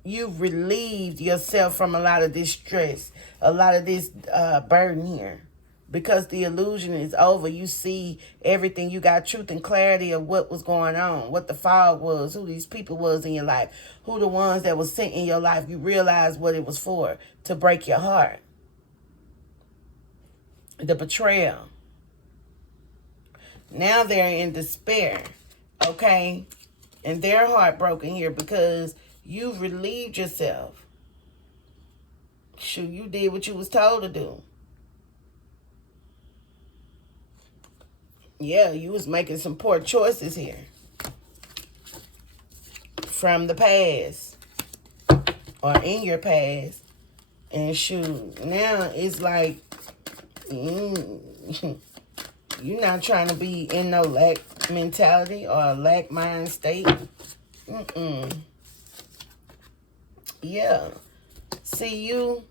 You've relieved yourself from a lot of this stress, a lot of this burden here. Because the illusion is over. You see everything. You got truth and clarity of what was going on, what the fog was, who these people was in your life, who the ones that was sent in your life. You realize what it was for, to break your heart. The betrayal. Now they're in despair, okay? And they're heartbroken here because you've relieved yourself. Shoot, you did what you was told to do. Yeah, you was making some poor choices here. From the past. Or in your past. And shoot, now it's like, you're not trying to be in no lack mentality or a lack mind state. Yeah. See you.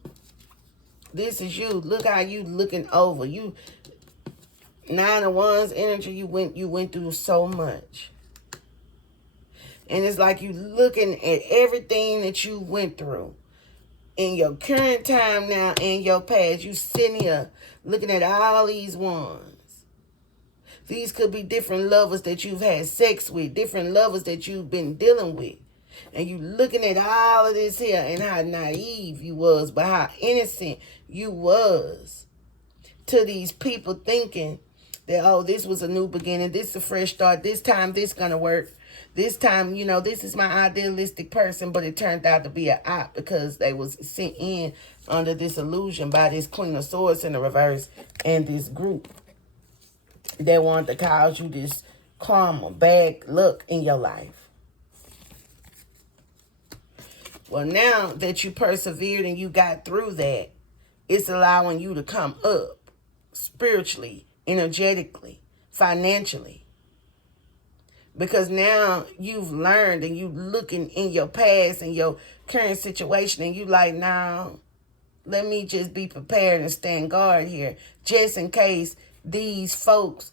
This is you. Look how you looking over. You 9 of Wands energy, you went through so much. And it's like you looking at everything that you went through. In your current time now, in your past, you sitting here looking at all these wands. These could be different lovers that you've had sex with, different lovers that you've been dealing with. And you looking at all of this here and how naive you was, but how innocent you was to these people thinking that, oh, this was a new beginning. This is a fresh start. This time, this going to work. This time, you know, this is my idealistic person. But it turned out to be an op because they was sent in under this illusion by this Queen of Swords in the reverse and this group. They wanted to cause you this karma, bad luck in your life. Well, now that you persevered and you got through that, it's allowing you to come up spiritually, energetically, financially. Because now you've learned and you looking in your past and your current situation and you like, now, let me just be prepared and stand guard here. Just in case these folks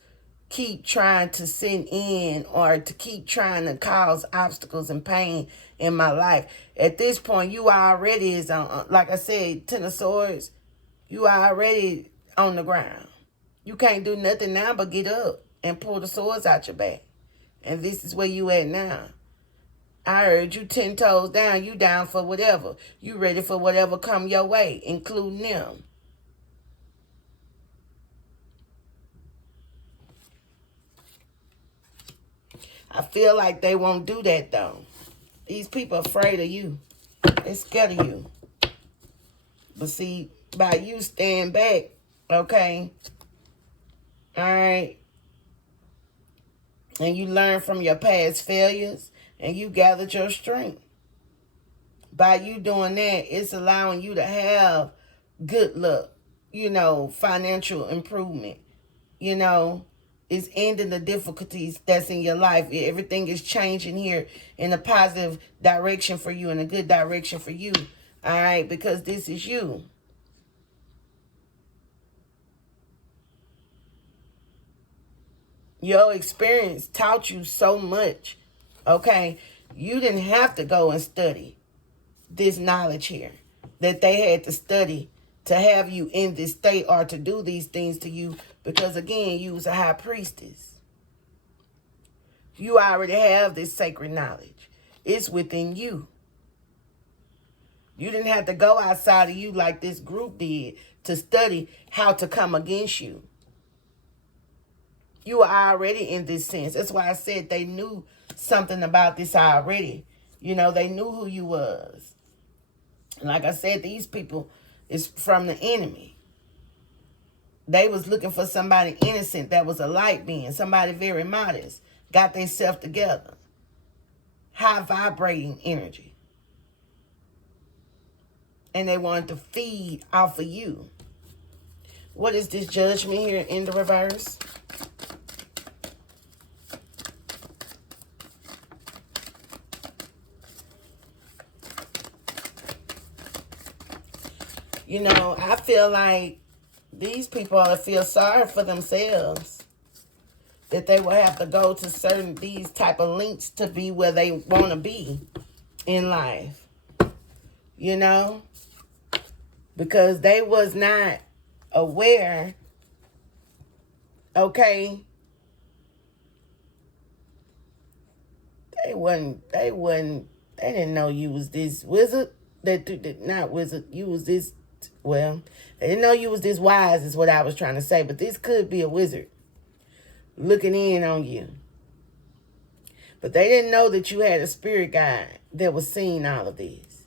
keep trying to send in or to keep trying to cause obstacles and pain in my life. At this point, you already is on, like I said, Ten of Swords, you already on the ground. You can't do nothing now but get up and pull the swords out your back. And this is where you at now. I heard you 10 toes down. You down for whatever. You ready for whatever come your way, including them. I feel like they won't do that, though. These people are afraid of you. They're scared of you. But see, by you stand back, okay? All right? And you learn from your past failures, and you gathered your strength. By you doing that, it's allowing you to have good luck, you know, financial improvement, you know. It's ending the difficulties that's in your life. Everything is changing here in a positive direction for you, in a good direction for you. All right, because this is you. Your experience taught you so much. Okay? You didn't have to go and study this knowledge here that they had to study to have you in this state or to do these things to you, because again, you was a high priestess. You already have this sacred knowledge. It's within you. You didn't have to go outside of you like this group did to study how to come against you. You were already in this sense. That's why I said they knew something about this already. You know, they knew who you was. And like I said, these people is from the enemy. They was looking for somebody innocent that was a light being, somebody very modest, got themselves together. High vibrating energy. And they wanted to feed off of you. What is this judgment here in the reverse? You know, I feel like these people ought to feel sorry for themselves. That they will have to go to certain these type of links to be where they want to be in life. You know? Because they was not aware, okay? They didn't know you was this wizard. Not wizard, you was this, well, they didn't know you was this wise is what I was trying to say, but this could be a wizard looking in on you. But they didn't know that you had a spirit guide that was seeing all of this.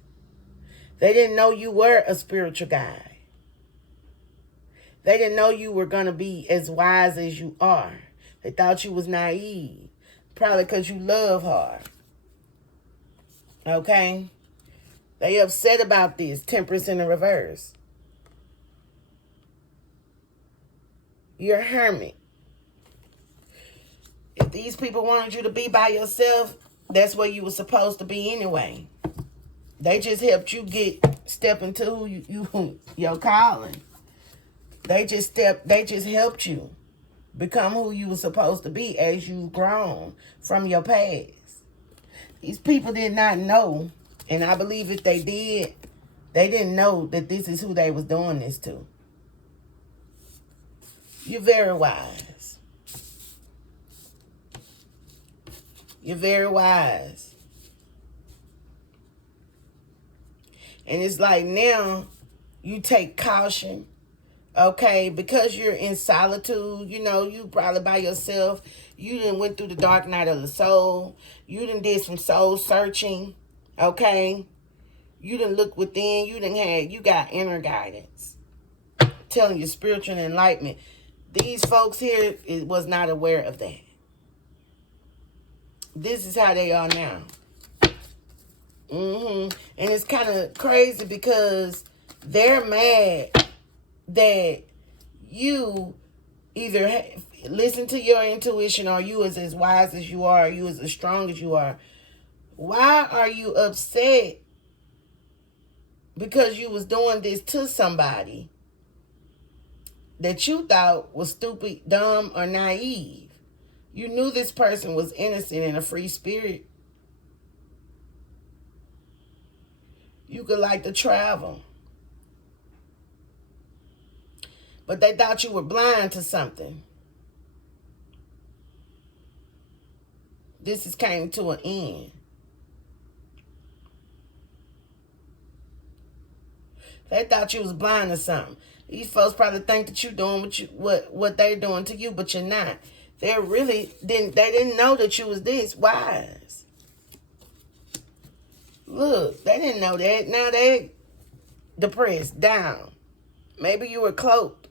They didn't know you were a spiritual guide. They didn't know you were going to be as wise as you are. They thought you was naive. Probably because you love hard. Okay? They upset about this. Temperance in the reverse. You're a hermit. If these people wanted you to be by yourself, that's where you were supposed to be anyway. They just helped you step into who you your calling. They just helped you become who you were supposed to be as you've grown from your past. These people did not know, and I believe if they did, they didn't know that this is who they was doing this to. You're very wise. You're very wise. And it's like now you take caution, okay, because you're in solitude, you know, you probably by yourself. You done went through the dark night of the soul. You done did some soul searching, okay. You done look within. You got inner guidance. Telling you spiritual enlightenment. These folks here was not aware of that. This is how they are now. And it's kind of crazy because they're mad that you either listen to your intuition or you is as wise as you are, you is as strong as you are. Why are you upset because you was doing this to somebody that you thought was stupid, dumb, or naive? You knew this person was innocent and a free spirit. You could like to travel. But they thought you were blind to something. This is came to an end. They thought you was blind to something. These folks probably think that you're doing what they're doing to you, but you're not. They didn't know that you was this wise. Look, they didn't know that. Now they depressed, down. Maybe you were cloaked.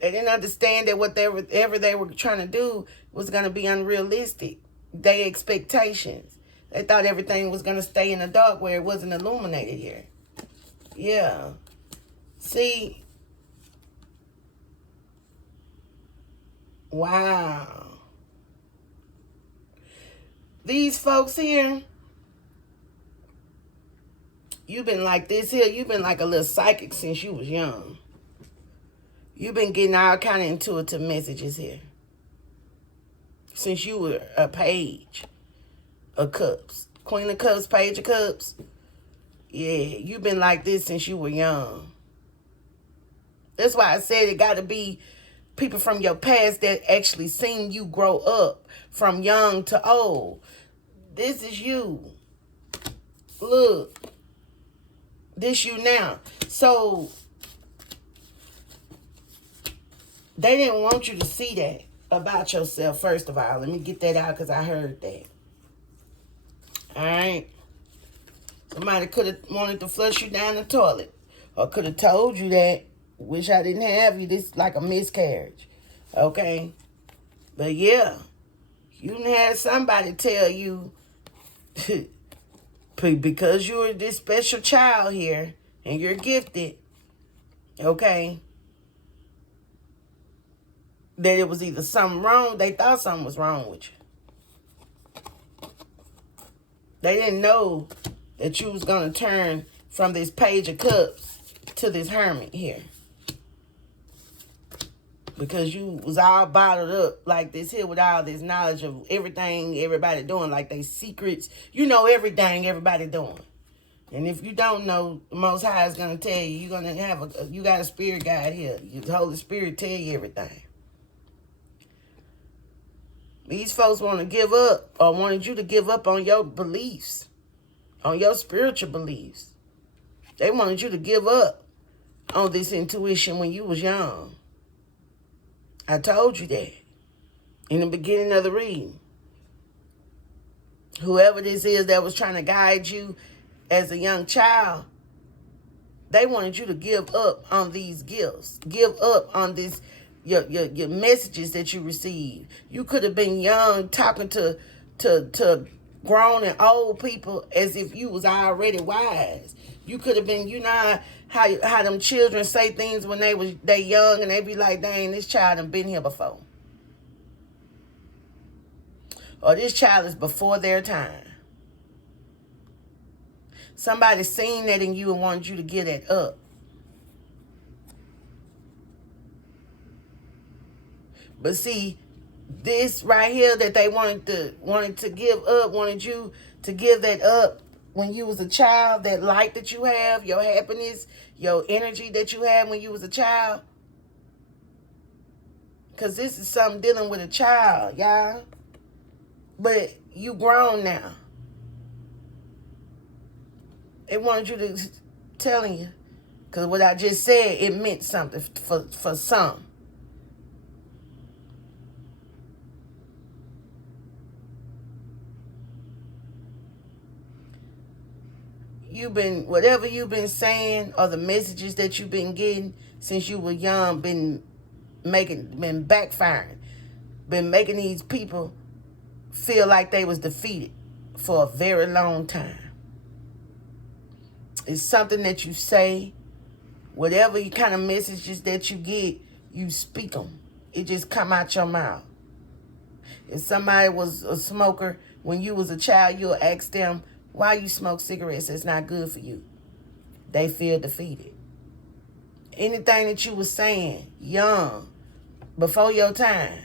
They didn't understand that whatever they were trying to do was going to be unrealistic. Their expectations. They thought everything was going to stay in the dark where it wasn't illuminated here. Yeah. See. Wow. These folks here, you've been like this here. You've been like a little psychic since you was young. You've been getting all kind of intuitive messages here. Since you were a page of cups. Queen of Cups, Page of Cups. Yeah, you've been like this since you were young. That's why I said it got to be people from your past that actually seen you grow up from young to old. This is you. Look. This you now. So, they didn't want you to see that about yourself, first of all. Let me get that out because I heard that. Alright? Somebody could have wanted to flush you down the toilet. Or could have told you that. Wish I didn't have you. This is like a miscarriage. Okay? But yeah. You done had somebody tell you because you're this special child here and you're gifted. Okay? That it was either something wrong. They thought something was wrong with you. They didn't know that you was going to turn from this Page of Cups to this Hermit here. Because you was all bottled up like this here with all this knowledge of everything everybody doing. Like they secrets. You know everything everybody doing. And if you don't know, the Most High is going to tell you. You're going to have you got a spirit guide here. The Holy Spirit tell you everything. These folks want to give up or wanted you to give up on your beliefs, on your spiritual beliefs. They wanted you to give up on this intuition when you was young. I told you that in the beginning of the reading. Whoever this is that was trying to guide you as a young child, they wanted you to give up on these gifts. Give up on this your messages that you received. You could have been young talking to grown and old people as if you was already wise. You could have been, you know how them children say things when they young and they be like, dang, this child done been here before. Or this child is before their time. Somebody seen that in you and wanted you to get that up. But see, this right here that they wanted to give up, wanted you to give that up when you was a child, that light that you have, your happiness, your energy that you had when you was a child. Because this is something dealing with a child, y'all. But you grown now. They wanted you to, telling you. Because what I just said, it meant something for some. Whatever you've been saying or the messages that you've been getting since you were young, been backfiring, been making these people feel like they was defeated for a very long time. It's something that you say, whatever kind of messages that you get, you speak them. It just come out your mouth. If somebody was a smoker when you was a child, you'll ask them, why you smoke cigarettes? It's not good for you. They feel defeated. Anything that you was saying, young, before your time,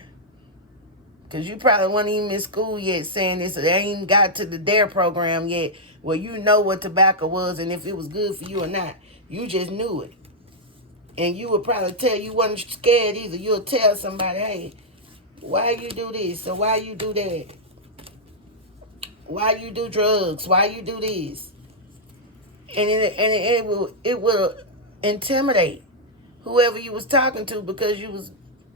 because you probably weren't even in school yet saying this, or they ain't even got to the DARE program yet, where you know what tobacco was and if it was good for you or not. You just knew it. And you would probably tell, you wasn't scared either. You'll tell somebody, hey, why you do this or why you do that? Why you do drugs? Why you do this? And it will intimidate whoever you was talking to, because you was,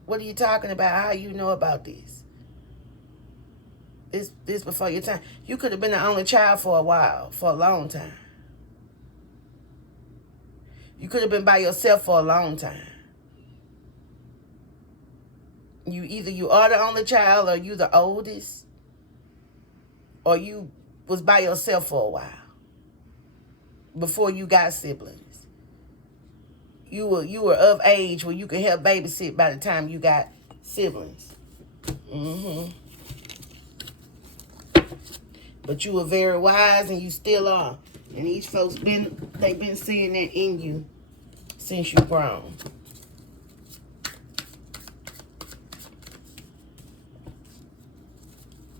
what are you talking about? How you know about this? This before your time. You could have been the only child for a while, for a long time. You could have been by yourself for a long time. Either you are the only child, or you the oldest, or you was by yourself for a while before you got siblings. You were of age where you could help babysit by the time you got siblings. But you were very wise, and you still are. And these folks they've been seeing that in you since you grown.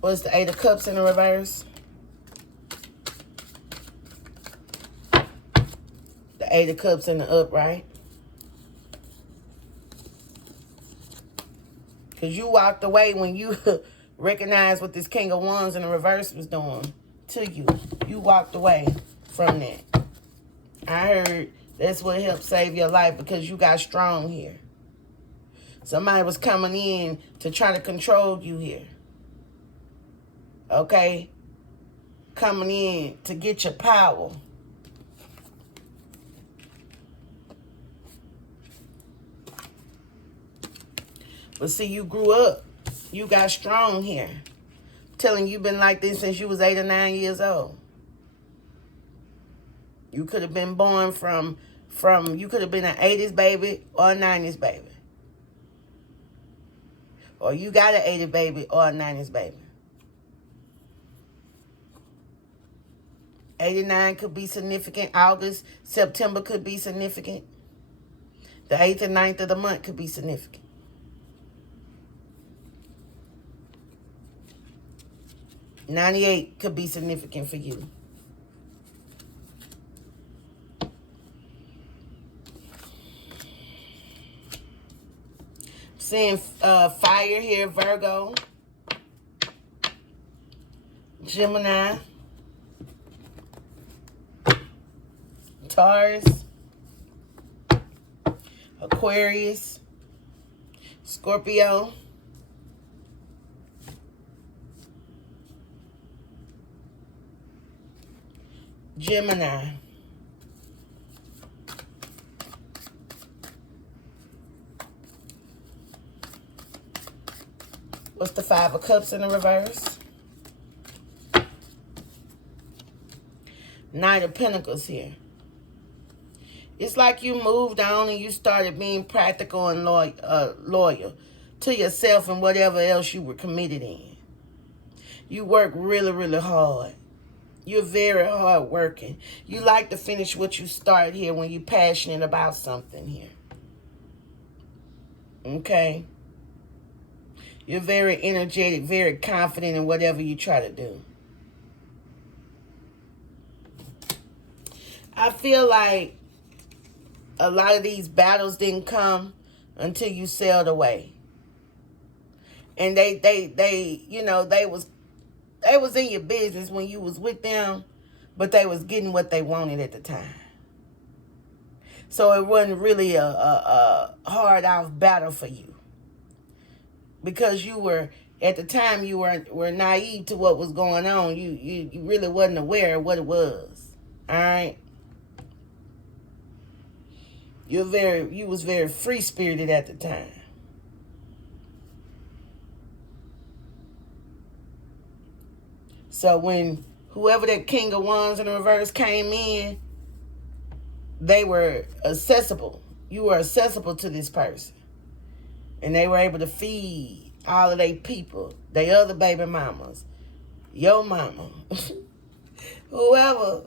What's the Eight of Cups in the reverse? The Eight of Cups in the upright. Because you walked away when you recognized what this King of Wands in the reverse was doing to you. You walked away from that. I heard that's what helped save your life because you got strong here. Somebody was coming in to try to control you here. Okay? Coming in to get your power. But see, you grew up. You got strong here. I'm telling you, you've been like this since you was 8 or 9 years old. You could have been born from you could have been an 80s baby or a 90s baby. Or you got an 80s baby or a 90s baby. 89 could be significant. August, September could be significant. The 8th and 9th of the month could be significant. '98 could be significant for you. Seeing fire here, Virgo, Gemini, Taurus, Aquarius, Scorpio, Gemini, what's the Five of Cups in the reverse? Knight of Pentacles here. It's like you moved on and you started being practical and loyal to yourself and whatever else you were committed in. You work really, really hard. You're very hard working. You like to finish what you start here when you're passionate about something here. Okay? You're very energetic, very confident in whatever you try to do. I feel like a lot of these battles didn't come until you sailed away. And they you know, they was in your business when you was with them, but they was getting what they wanted at the time. So it wasn't really a hard out battle for you. Because you were, at the time, you were naive to what was going on. You really wasn't aware of what it was. All right? You was very free-spirited at the time. So when whoever that King of Wands in the reverse came in, they were accessible. You were accessible to this person. And they were able to feed all of their people, their other baby mamas, your mama, whoever.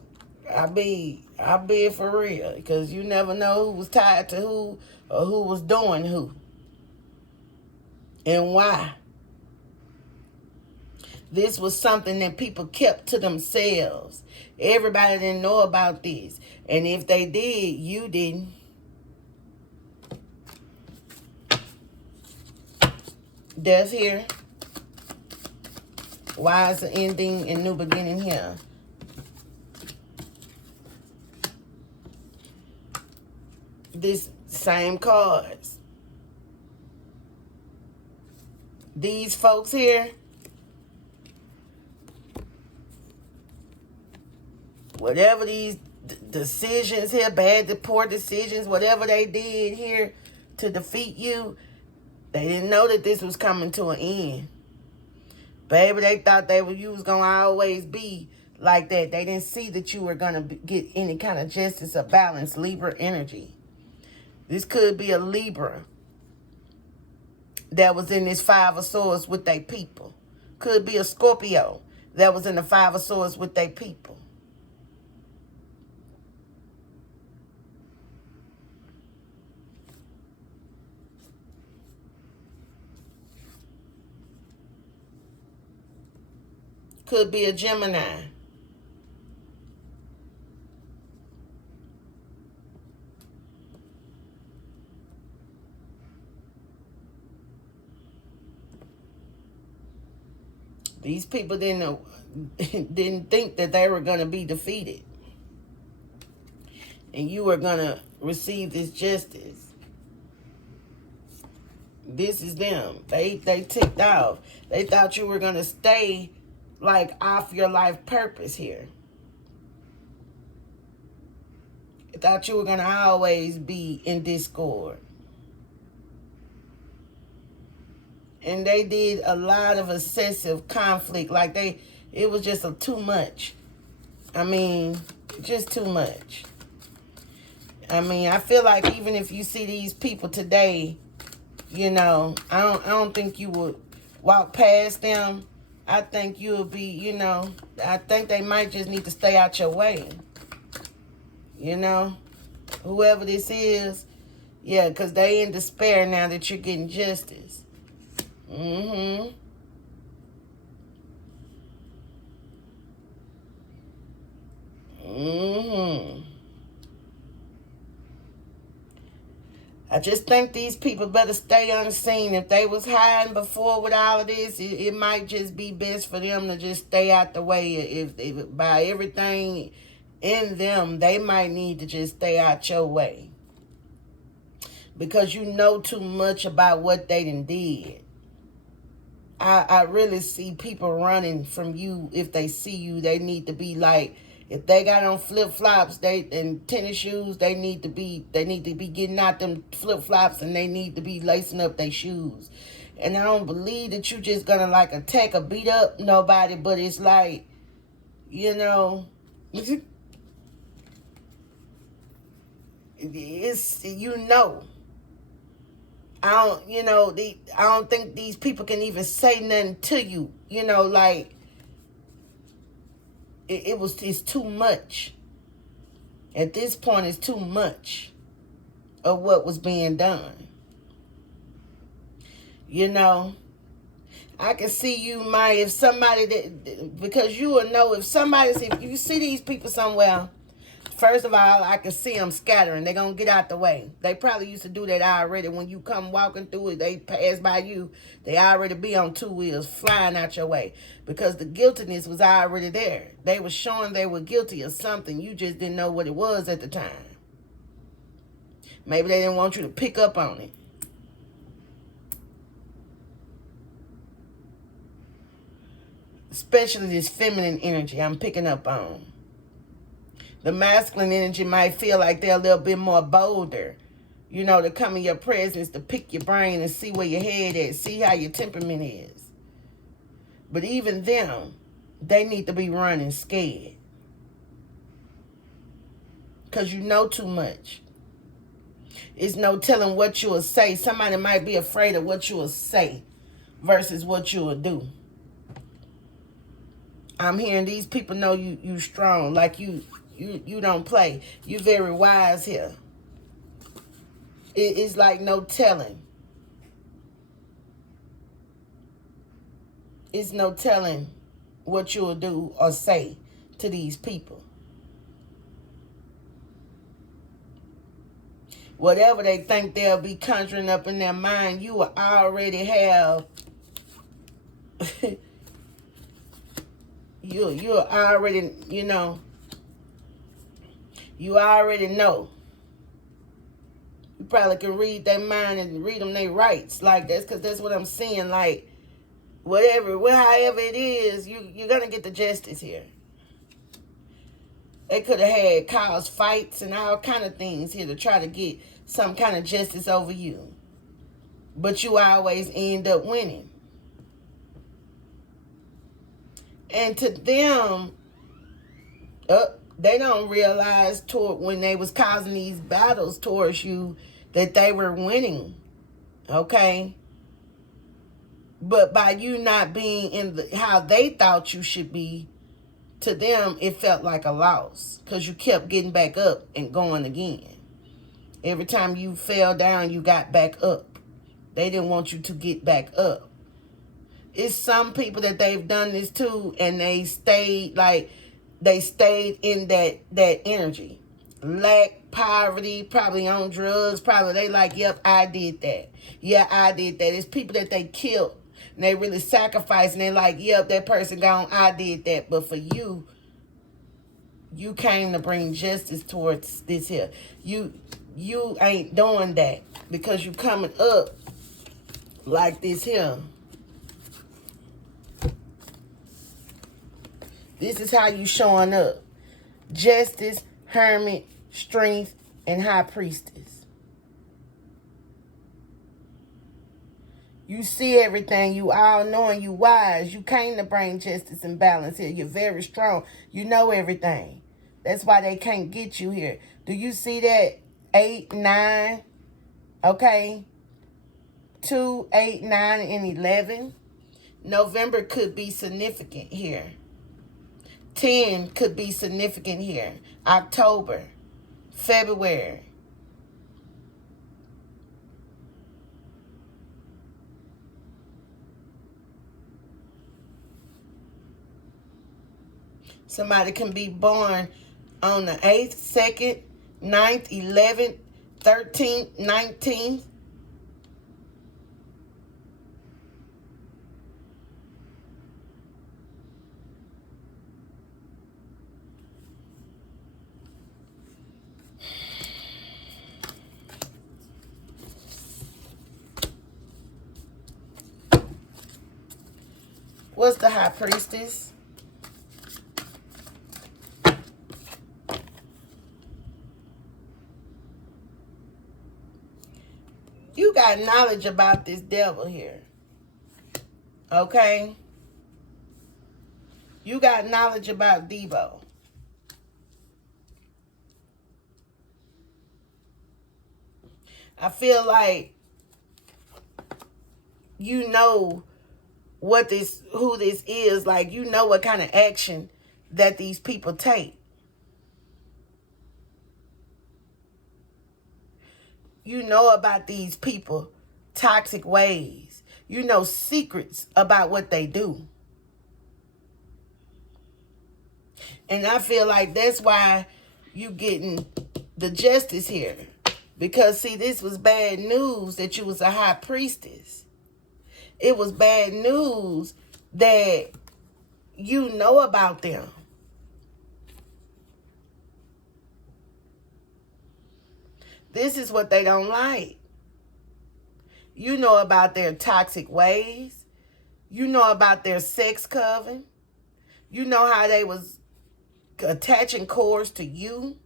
I be for real. Because you never know who was tied to who or who was doing who. And why. This was something that people kept to themselves. Everybody didn't know about this. And if they did, you didn't. Death here. Why is the ending and new beginning here? This same cards. These folks here, whatever these decisions here, poor decisions, whatever they did here to defeat you, they didn't know that this was coming to an end. Baby, they thought you was going to always be like that. They didn't see that you were going to get any kind of justice or balance, Libra energy. This could be a Libra that was in this Five of Swords with their people. Could be a Scorpio that was in the Five of Swords with their people. Could be a Gemini. These people didn't think that they were going to be defeated. And you were going to receive this justice. This is them. They ticked off. They thought you were going to stay like off your life purpose here. They thought you were going to always be in discord. And they did a lot of excessive conflict. Like it was just too much. I mean, just too much. I mean, I feel like even if you see these people today, you know, I don't think you would walk past them. I think you would be, you know, I think they might just need to stay out your way. You know, whoever this is, yeah, because they in despair now that you're getting justice. Mm-hmm. Mm-hmm. I just think these people better stay unseen. If they was hiding before with all of this, it might just be best for them to just stay out the way. If by everything in them, they might need to just stay out your way. Because you know too much about what they done did. I really see people running from you. If they see you, they need to be like, if they got on flip-flops and tennis shoes, they need to be getting out them flip-flops, and they need to be lacing up their shoes. And I don't believe that you just gonna like attack or beat up nobody, but it's like, you know, it's, you know. I don't think these people can even say nothing to you. You know, like, it's too much. At this point, it's too much of what was being done. You know, I can see you, Maya, if somebody because you will know if you see these people somewhere. First of all, I can see them scattering. They're going to get out the way. They probably used to do that already. When you come walking through it, they pass by you. They already be on two wheels, flying out your way. Because the guiltiness was already there. They were showing they were guilty of something. You just didn't know what it was at the time. Maybe they didn't want you to pick up on it. Especially this feminine energy I'm picking up on. The masculine energy might feel like they're a little bit more bolder, you know, to come in your presence, to pick your brain and see where your head is, see how your temperament is. But even them, they need to be running scared. Because you know too much. It's no telling what you will say. Somebody might be afraid of what you will say versus what you will do. I'm hearing these people know you strong, like you don't play. You very wise here. It's like no telling. It's no telling what you will do or say to these people. Whatever they think they'll be conjuring up in their mind, you will already have. you already, you know. You already know. You probably can read their mind and read them their rights. Like, that's because that's what I'm seeing. Like, however it is, you're going to get the justice here. They could have had caused fights and all kind of things here to try to get some kind of justice over you. But you always end up winning. And to them, they don't realize when they was causing these battles towards you that they were winning. Okay? But by you not being in how they thought you should be, to them, it felt like a loss. Because you kept getting back up and going again. Every time you fell down, you got back up. They didn't want you to get back up. It's some people that they've done this to, and they stayed in that energy. Lack, poverty, probably on drugs, probably they like, yep, I did that. Yeah, I did that. It's people that they killed, and they really sacrificed, and they like, yep, that person gone, I did that. But for you, you came to bring justice towards this here. You ain't doing that because you coming up like this here. This is how you showing up. Justice, hermit, strength, and high priestess. You see everything. You all knowing. You wise. You came to bring justice and balance here. You're very strong. You know everything. That's why they can't get you here. Do you see that? 8, 9. Okay. 2, 8, 9, and 11. November could be significant here. 10 could be significant here. October, February. Somebody can be born on the 8th, 2nd, 9th, 11th, 13th, 19th. What's the high priestess? You got knowledge about this devil here. Okay? You got knowledge about Debo. I feel like you know who this is. Like, you know what kind of action that these people take. You know about these people, toxic ways. You know secrets about what they do. And I feel like that's why you getting the justice here. Because, see, this was bad news that you was a high priestess. It was bad news that you know about them. This is what they don't like. You know about their toxic ways. You know about their sex coven. You know how they was attaching cords to you.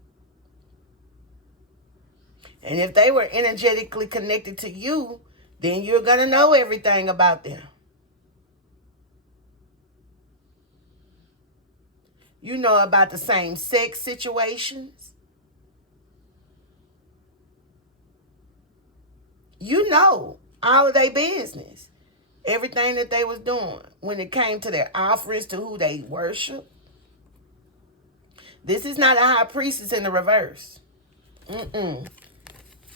And if they were energetically connected to you, then you're going to know everything about them. You know about the same sex situations. You know all of their business. Everything that they was doing when it came to their offerings to who they worship. This is not a high priestess in the reverse.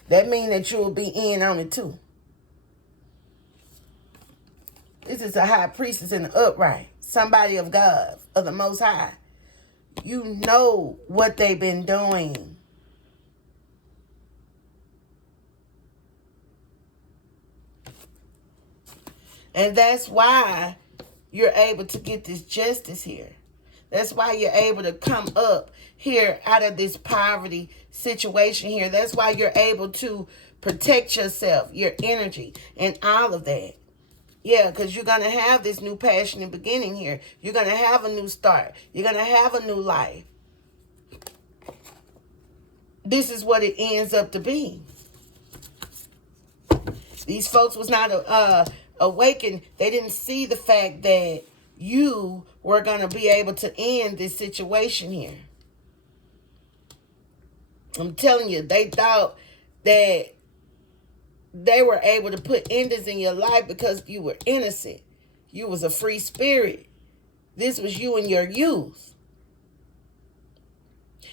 That means that you will be in on it too. This is a high priestess in the upright. Somebody of God, of the Most High. You know what they've been doing. And that's why you're able to get this justice here. That's why you're able to come up here out of this poverty situation here. That's why you're able to protect yourself, your energy, and all of that. Yeah, because you're going to have this new passionate beginning here. You're going to have a new start. You're going to have a new life. This is what it ends up to be. These folks was not awakened. They didn't see the fact that you were going to be able to end this situation here. I'm telling you, they thought that they were able to put endings in your life because you were innocent. You was a free spirit. This was you in your youth.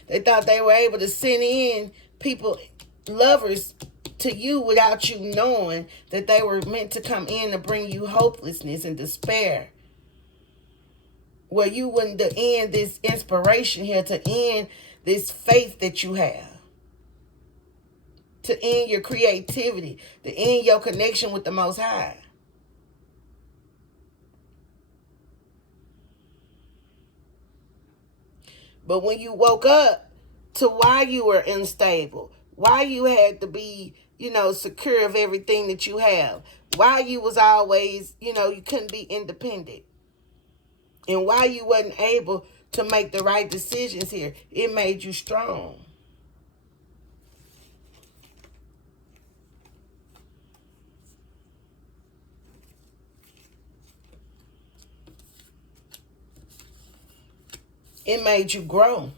They thought they were able to send in people, lovers, to you without you knowing that they were meant to come in to bring you hopelessness and despair. Where you wouldn't to end this inspiration here, to end this faith that you have, to end your creativity, to end your connection with the Most High. But when you woke up to why you were unstable, why you had to be, secure of everything that you have, why you was always, you couldn't be independent, and why you wasn't able to make the right decisions here, it made you strong. It made you grow.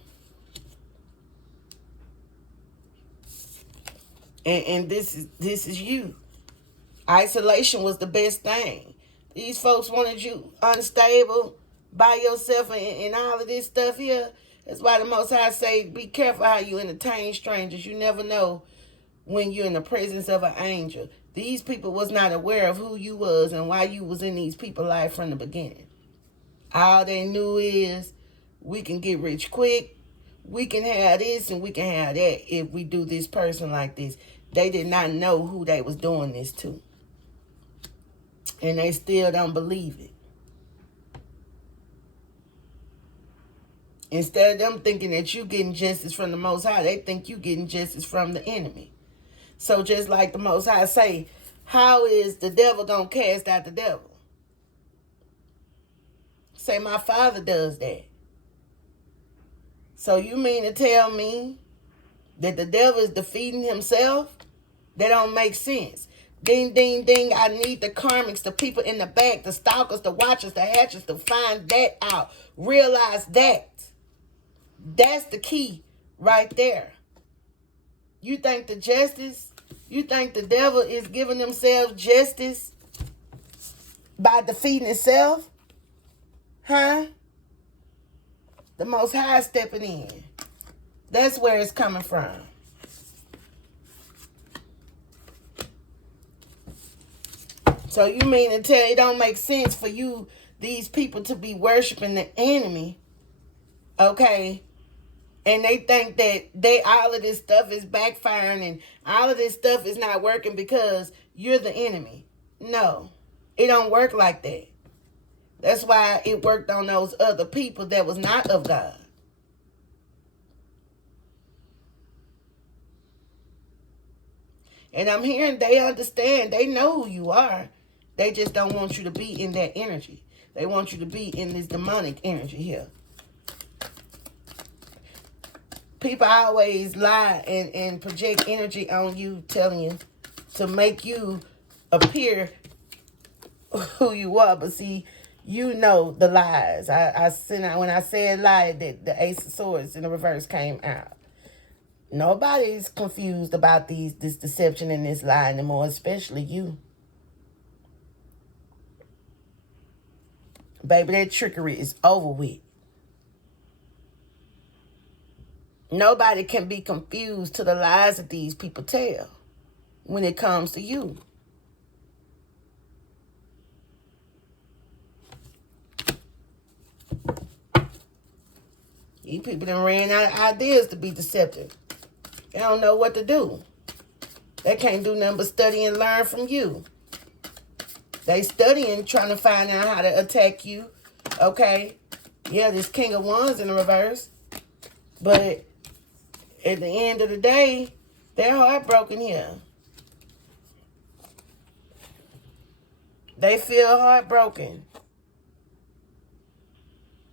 And this is you. Isolation was the best thing. These folks wanted you unstable by yourself and all of this stuff here. That's why the Most High say, be careful how you entertain strangers. You never know when you're in the presence of an angel. These people was not aware of who you was and why you was in these people's life from the beginning. All they knew is, we can get rich quick, we can have this and we can have that if we do this person like this. They did not know who they was doing this to. And they still don't believe it. Instead of them thinking that you getting justice from the Most High, they think you getting justice from the enemy. So just like the Most High say, how is the devil going to cast out the devil? Say, my Father does that. So you mean to tell me that the devil is defeating himself? That don't make sense. Ding, ding, ding. I need the karmics, the people in the back, the stalkers, the watchers, the hatchers to find that out. Realize that. That's the key right there. You think the devil is giving themselves justice by defeating itself? Huh? The Most High stepping in. That's where it's coming from. So you mean to tell it don't make sense for you, these people, to be worshiping the enemy, okay? And they think that all of this stuff is backfiring and all of this stuff is not working because you're the enemy. No, it don't work like that. That's why it worked on those other people that was not of God. And I'm hearing they understand. They know who you are. They just don't want you to be in that energy. They want you to be in this demonic energy here. People always lie and project energy on you, telling you to make you appear who you are. But see, you know the lies. When I said lie, that the Ace of Swords in the reverse came out. Nobody's confused about this deception and this lie anymore, especially you. Baby, that trickery is over with. Nobody can be confused to the lies that these people tell when it comes to you. These people done ran out of ideas to be deceptive. They don't know what to do. They can't do nothing but study and learn from you. They studying, trying to find out how to attack you. Okay? Yeah, this King of Wands in the reverse. But at the end of the day, they're heartbroken here. They feel heartbroken.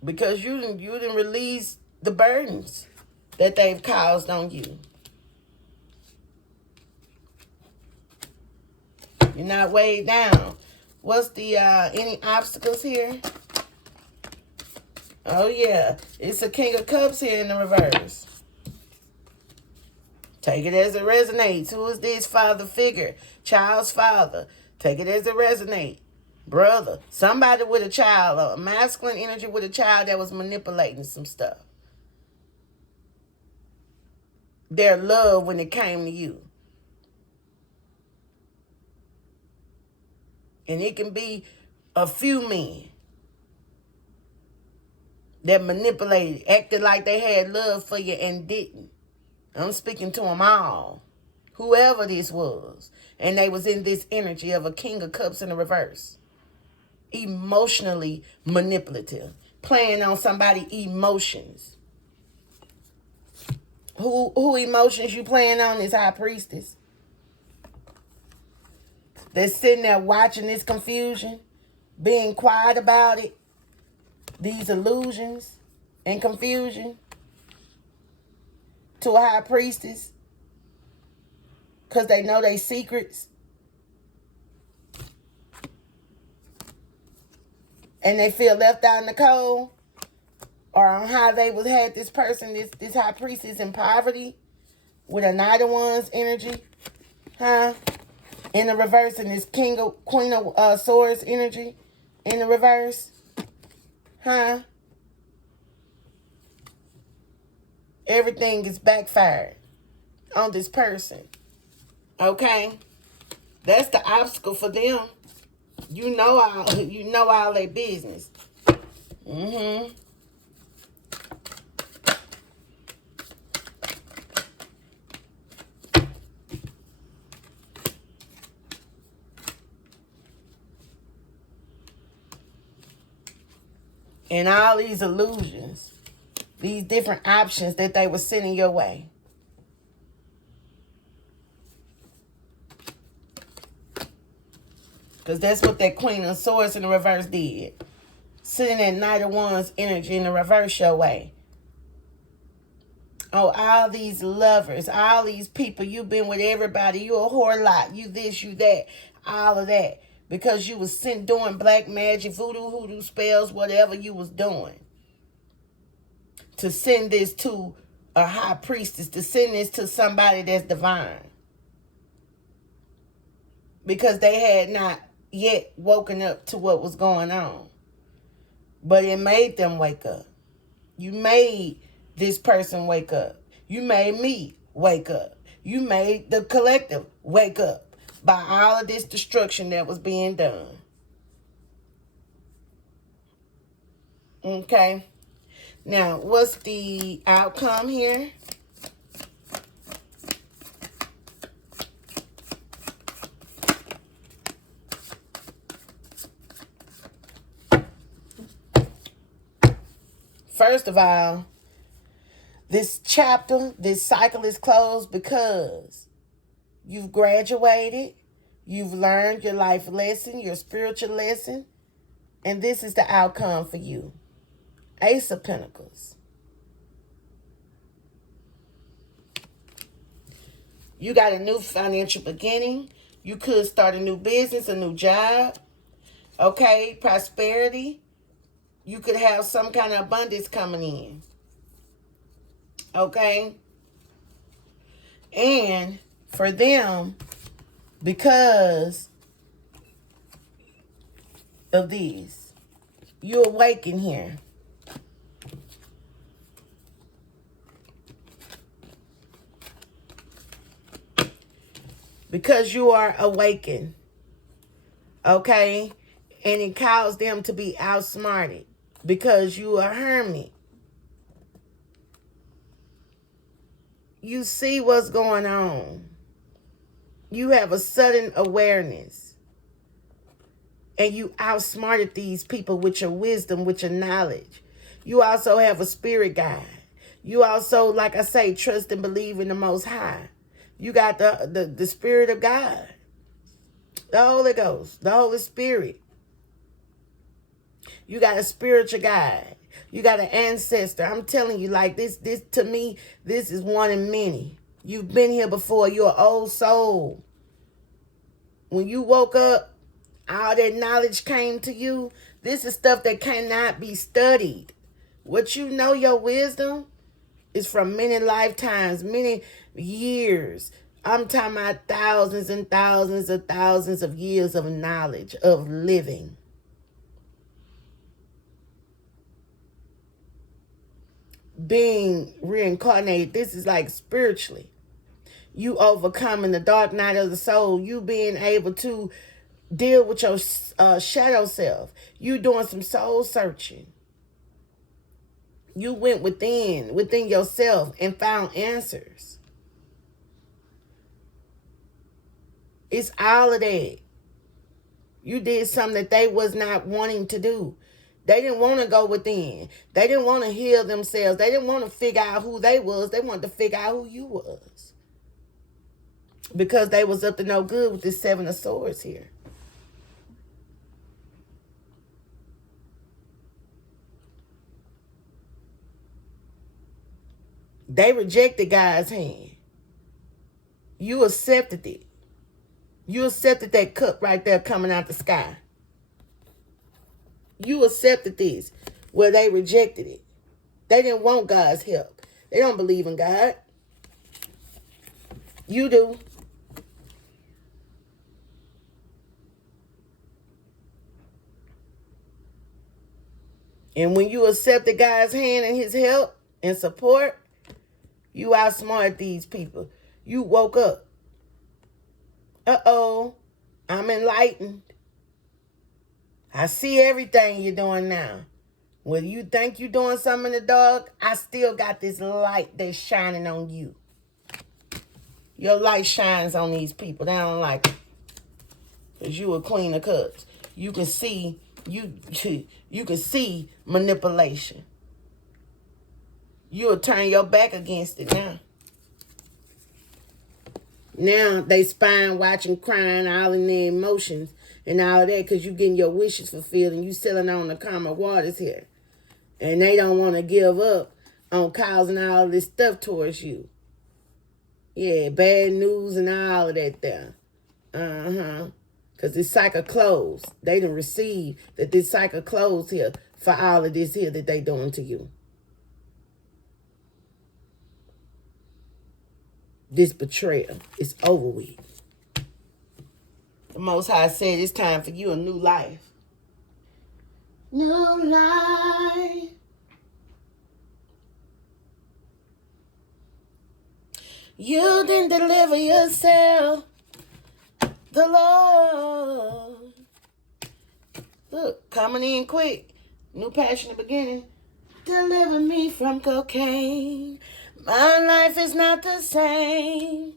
Because you didn't release the burdens that they've caused on you. You're not weighed down. What's the, any obstacles here? Oh, yeah. It's a King of Cups here in the reverse. Take it as it resonates. Who is this father figure? Child's father. Take it as it resonates. Brother. Somebody with a child. A masculine energy with a child that was manipulating some stuff. Their love when it came to you. And it can be a few men that manipulated, acted like they had love for you and didn't. I'm speaking to them all. Whoever this was. And they was in this energy of a King of Cups in the reverse. Emotionally manipulative. Playing on somebody's emotions. Who emotions you playing on is High Priestess. They're sitting there watching this confusion. Being quiet about it. These illusions and confusion. To a High Priestess. Because they know their secrets. And they feel left out in the cold. Or on how they would had this person, this High Priestess in poverty. With a Knight of Wands energy. Huh? In the reverse. And this Queen of Swords energy. In the reverse. Huh? Everything is backfired on this person. Okay? That's the obstacle for them. You know all their business. Mm-hmm. And all these illusions, these different options that they were sending your way. Because that's what that Queen of Swords in the reverse did. Sending that Knight of Wands energy in the reverse your way. Oh, all these lovers, all these people, you've been with everybody. You a whore lot. You this, you that, all of that. Because you was doing black magic, voodoo, hoodoo spells, whatever you was doing. To send this to a High Priestess. To send this to somebody that's divine. Because they had not yet woken up to what was going on. But it made them wake up. You made this person wake up. You made me wake up. You made the collective wake up. By all of this destruction that was being done. Okay. Now, what's the outcome here? First of all, this chapter, this cycle is closed because you've graduated. You've learned your life lesson, your spiritual lesson. And this is the outcome for you. Ace of Pentacles. You got a new financial beginning. You could start a new business, a new job. Okay, prosperity. You could have some kind of abundance coming in. Okay. And for them, because of these, you awaken here. Because you are awakened. Okay? And it caused them to be outsmarted. Because you are a hermit. You see what's going on. You have a sudden awareness. And you outsmarted these people with your wisdom, with your knowledge. You also have a spirit guide. You also, like I say, trust and believe in the Most High. You got the Spirit of God. The Holy Ghost. The Holy Spirit. You got a spiritual guide. You got an ancestor. I'm telling you, like this to me, this is one in many. You've been here before. You're an old soul. When you woke up, all that knowledge came to you. This is stuff that cannot be studied. What you know, your wisdom, is from many lifetimes, many years. I'm talking about thousands and thousands of years of knowledge, of living. Being reincarnated, this is like spiritually. You overcoming the dark night of the soul. You being able to deal with your shadow self. You doing some soul searching. You went within yourself and found answers. It's all of that. You did something that they was not wanting to do. They didn't want to go within. They didn't want to heal themselves. They didn't want to figure out who they was. They wanted to figure out who you was. Because they was up to no good with this Seven of Swords here. They rejected God's hand. You accepted it. You accepted that cup right there coming out the sky. You accepted this where they rejected it. They didn't want God's help. They don't believe in God. You do. And when you accepted God's hand and his help and support, you outsmarted these people. You woke up. Uh-oh, I'm enlightened. I see everything you're doing now. Whether you think you're doing something in the dark, I still got this light that's shining on you. Your light shines on these people. They don't like it. Because you a queen of cups. You can see, you can see manipulation. You'll turn your back against it now. Now they spying, watching, crying, all in their emotions and all of that because you getting your wishes fulfilled and you selling on the karma waters here. And they don't want to give up on causing all this stuff towards you. Yeah, bad news and all of that there. Because this cycle closed. They done received that this cycle closed here for all of this here that they doing to you. This betrayal is over with. The Most High said it's time for you a new life. New life. You didn't deliver yourself. The Lord. Look, coming in quick. New passionate beginning. Deliver me from cocaine. My life is not the same.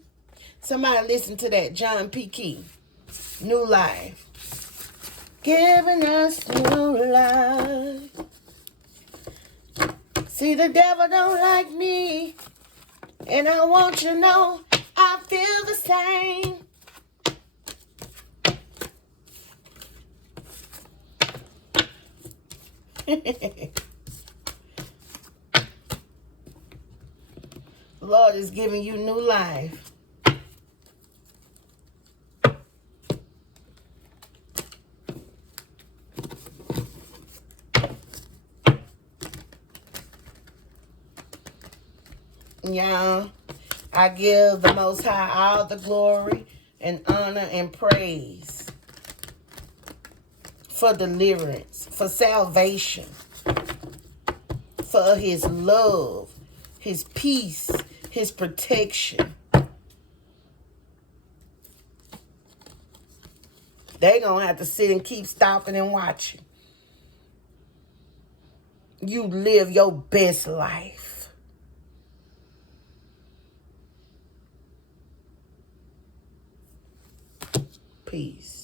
Somebody listen to that. John P. Key. New life. Giving us new life. See, the devil don't like me. And I want you to know I feel the same. The Lord is giving you new life. Yeah, I give the Most High all the glory and honor and praise for deliverance, for salvation, for his love, his peace, his protection. They gonna have to sit and keep stopping and watching you live your best life. Peace.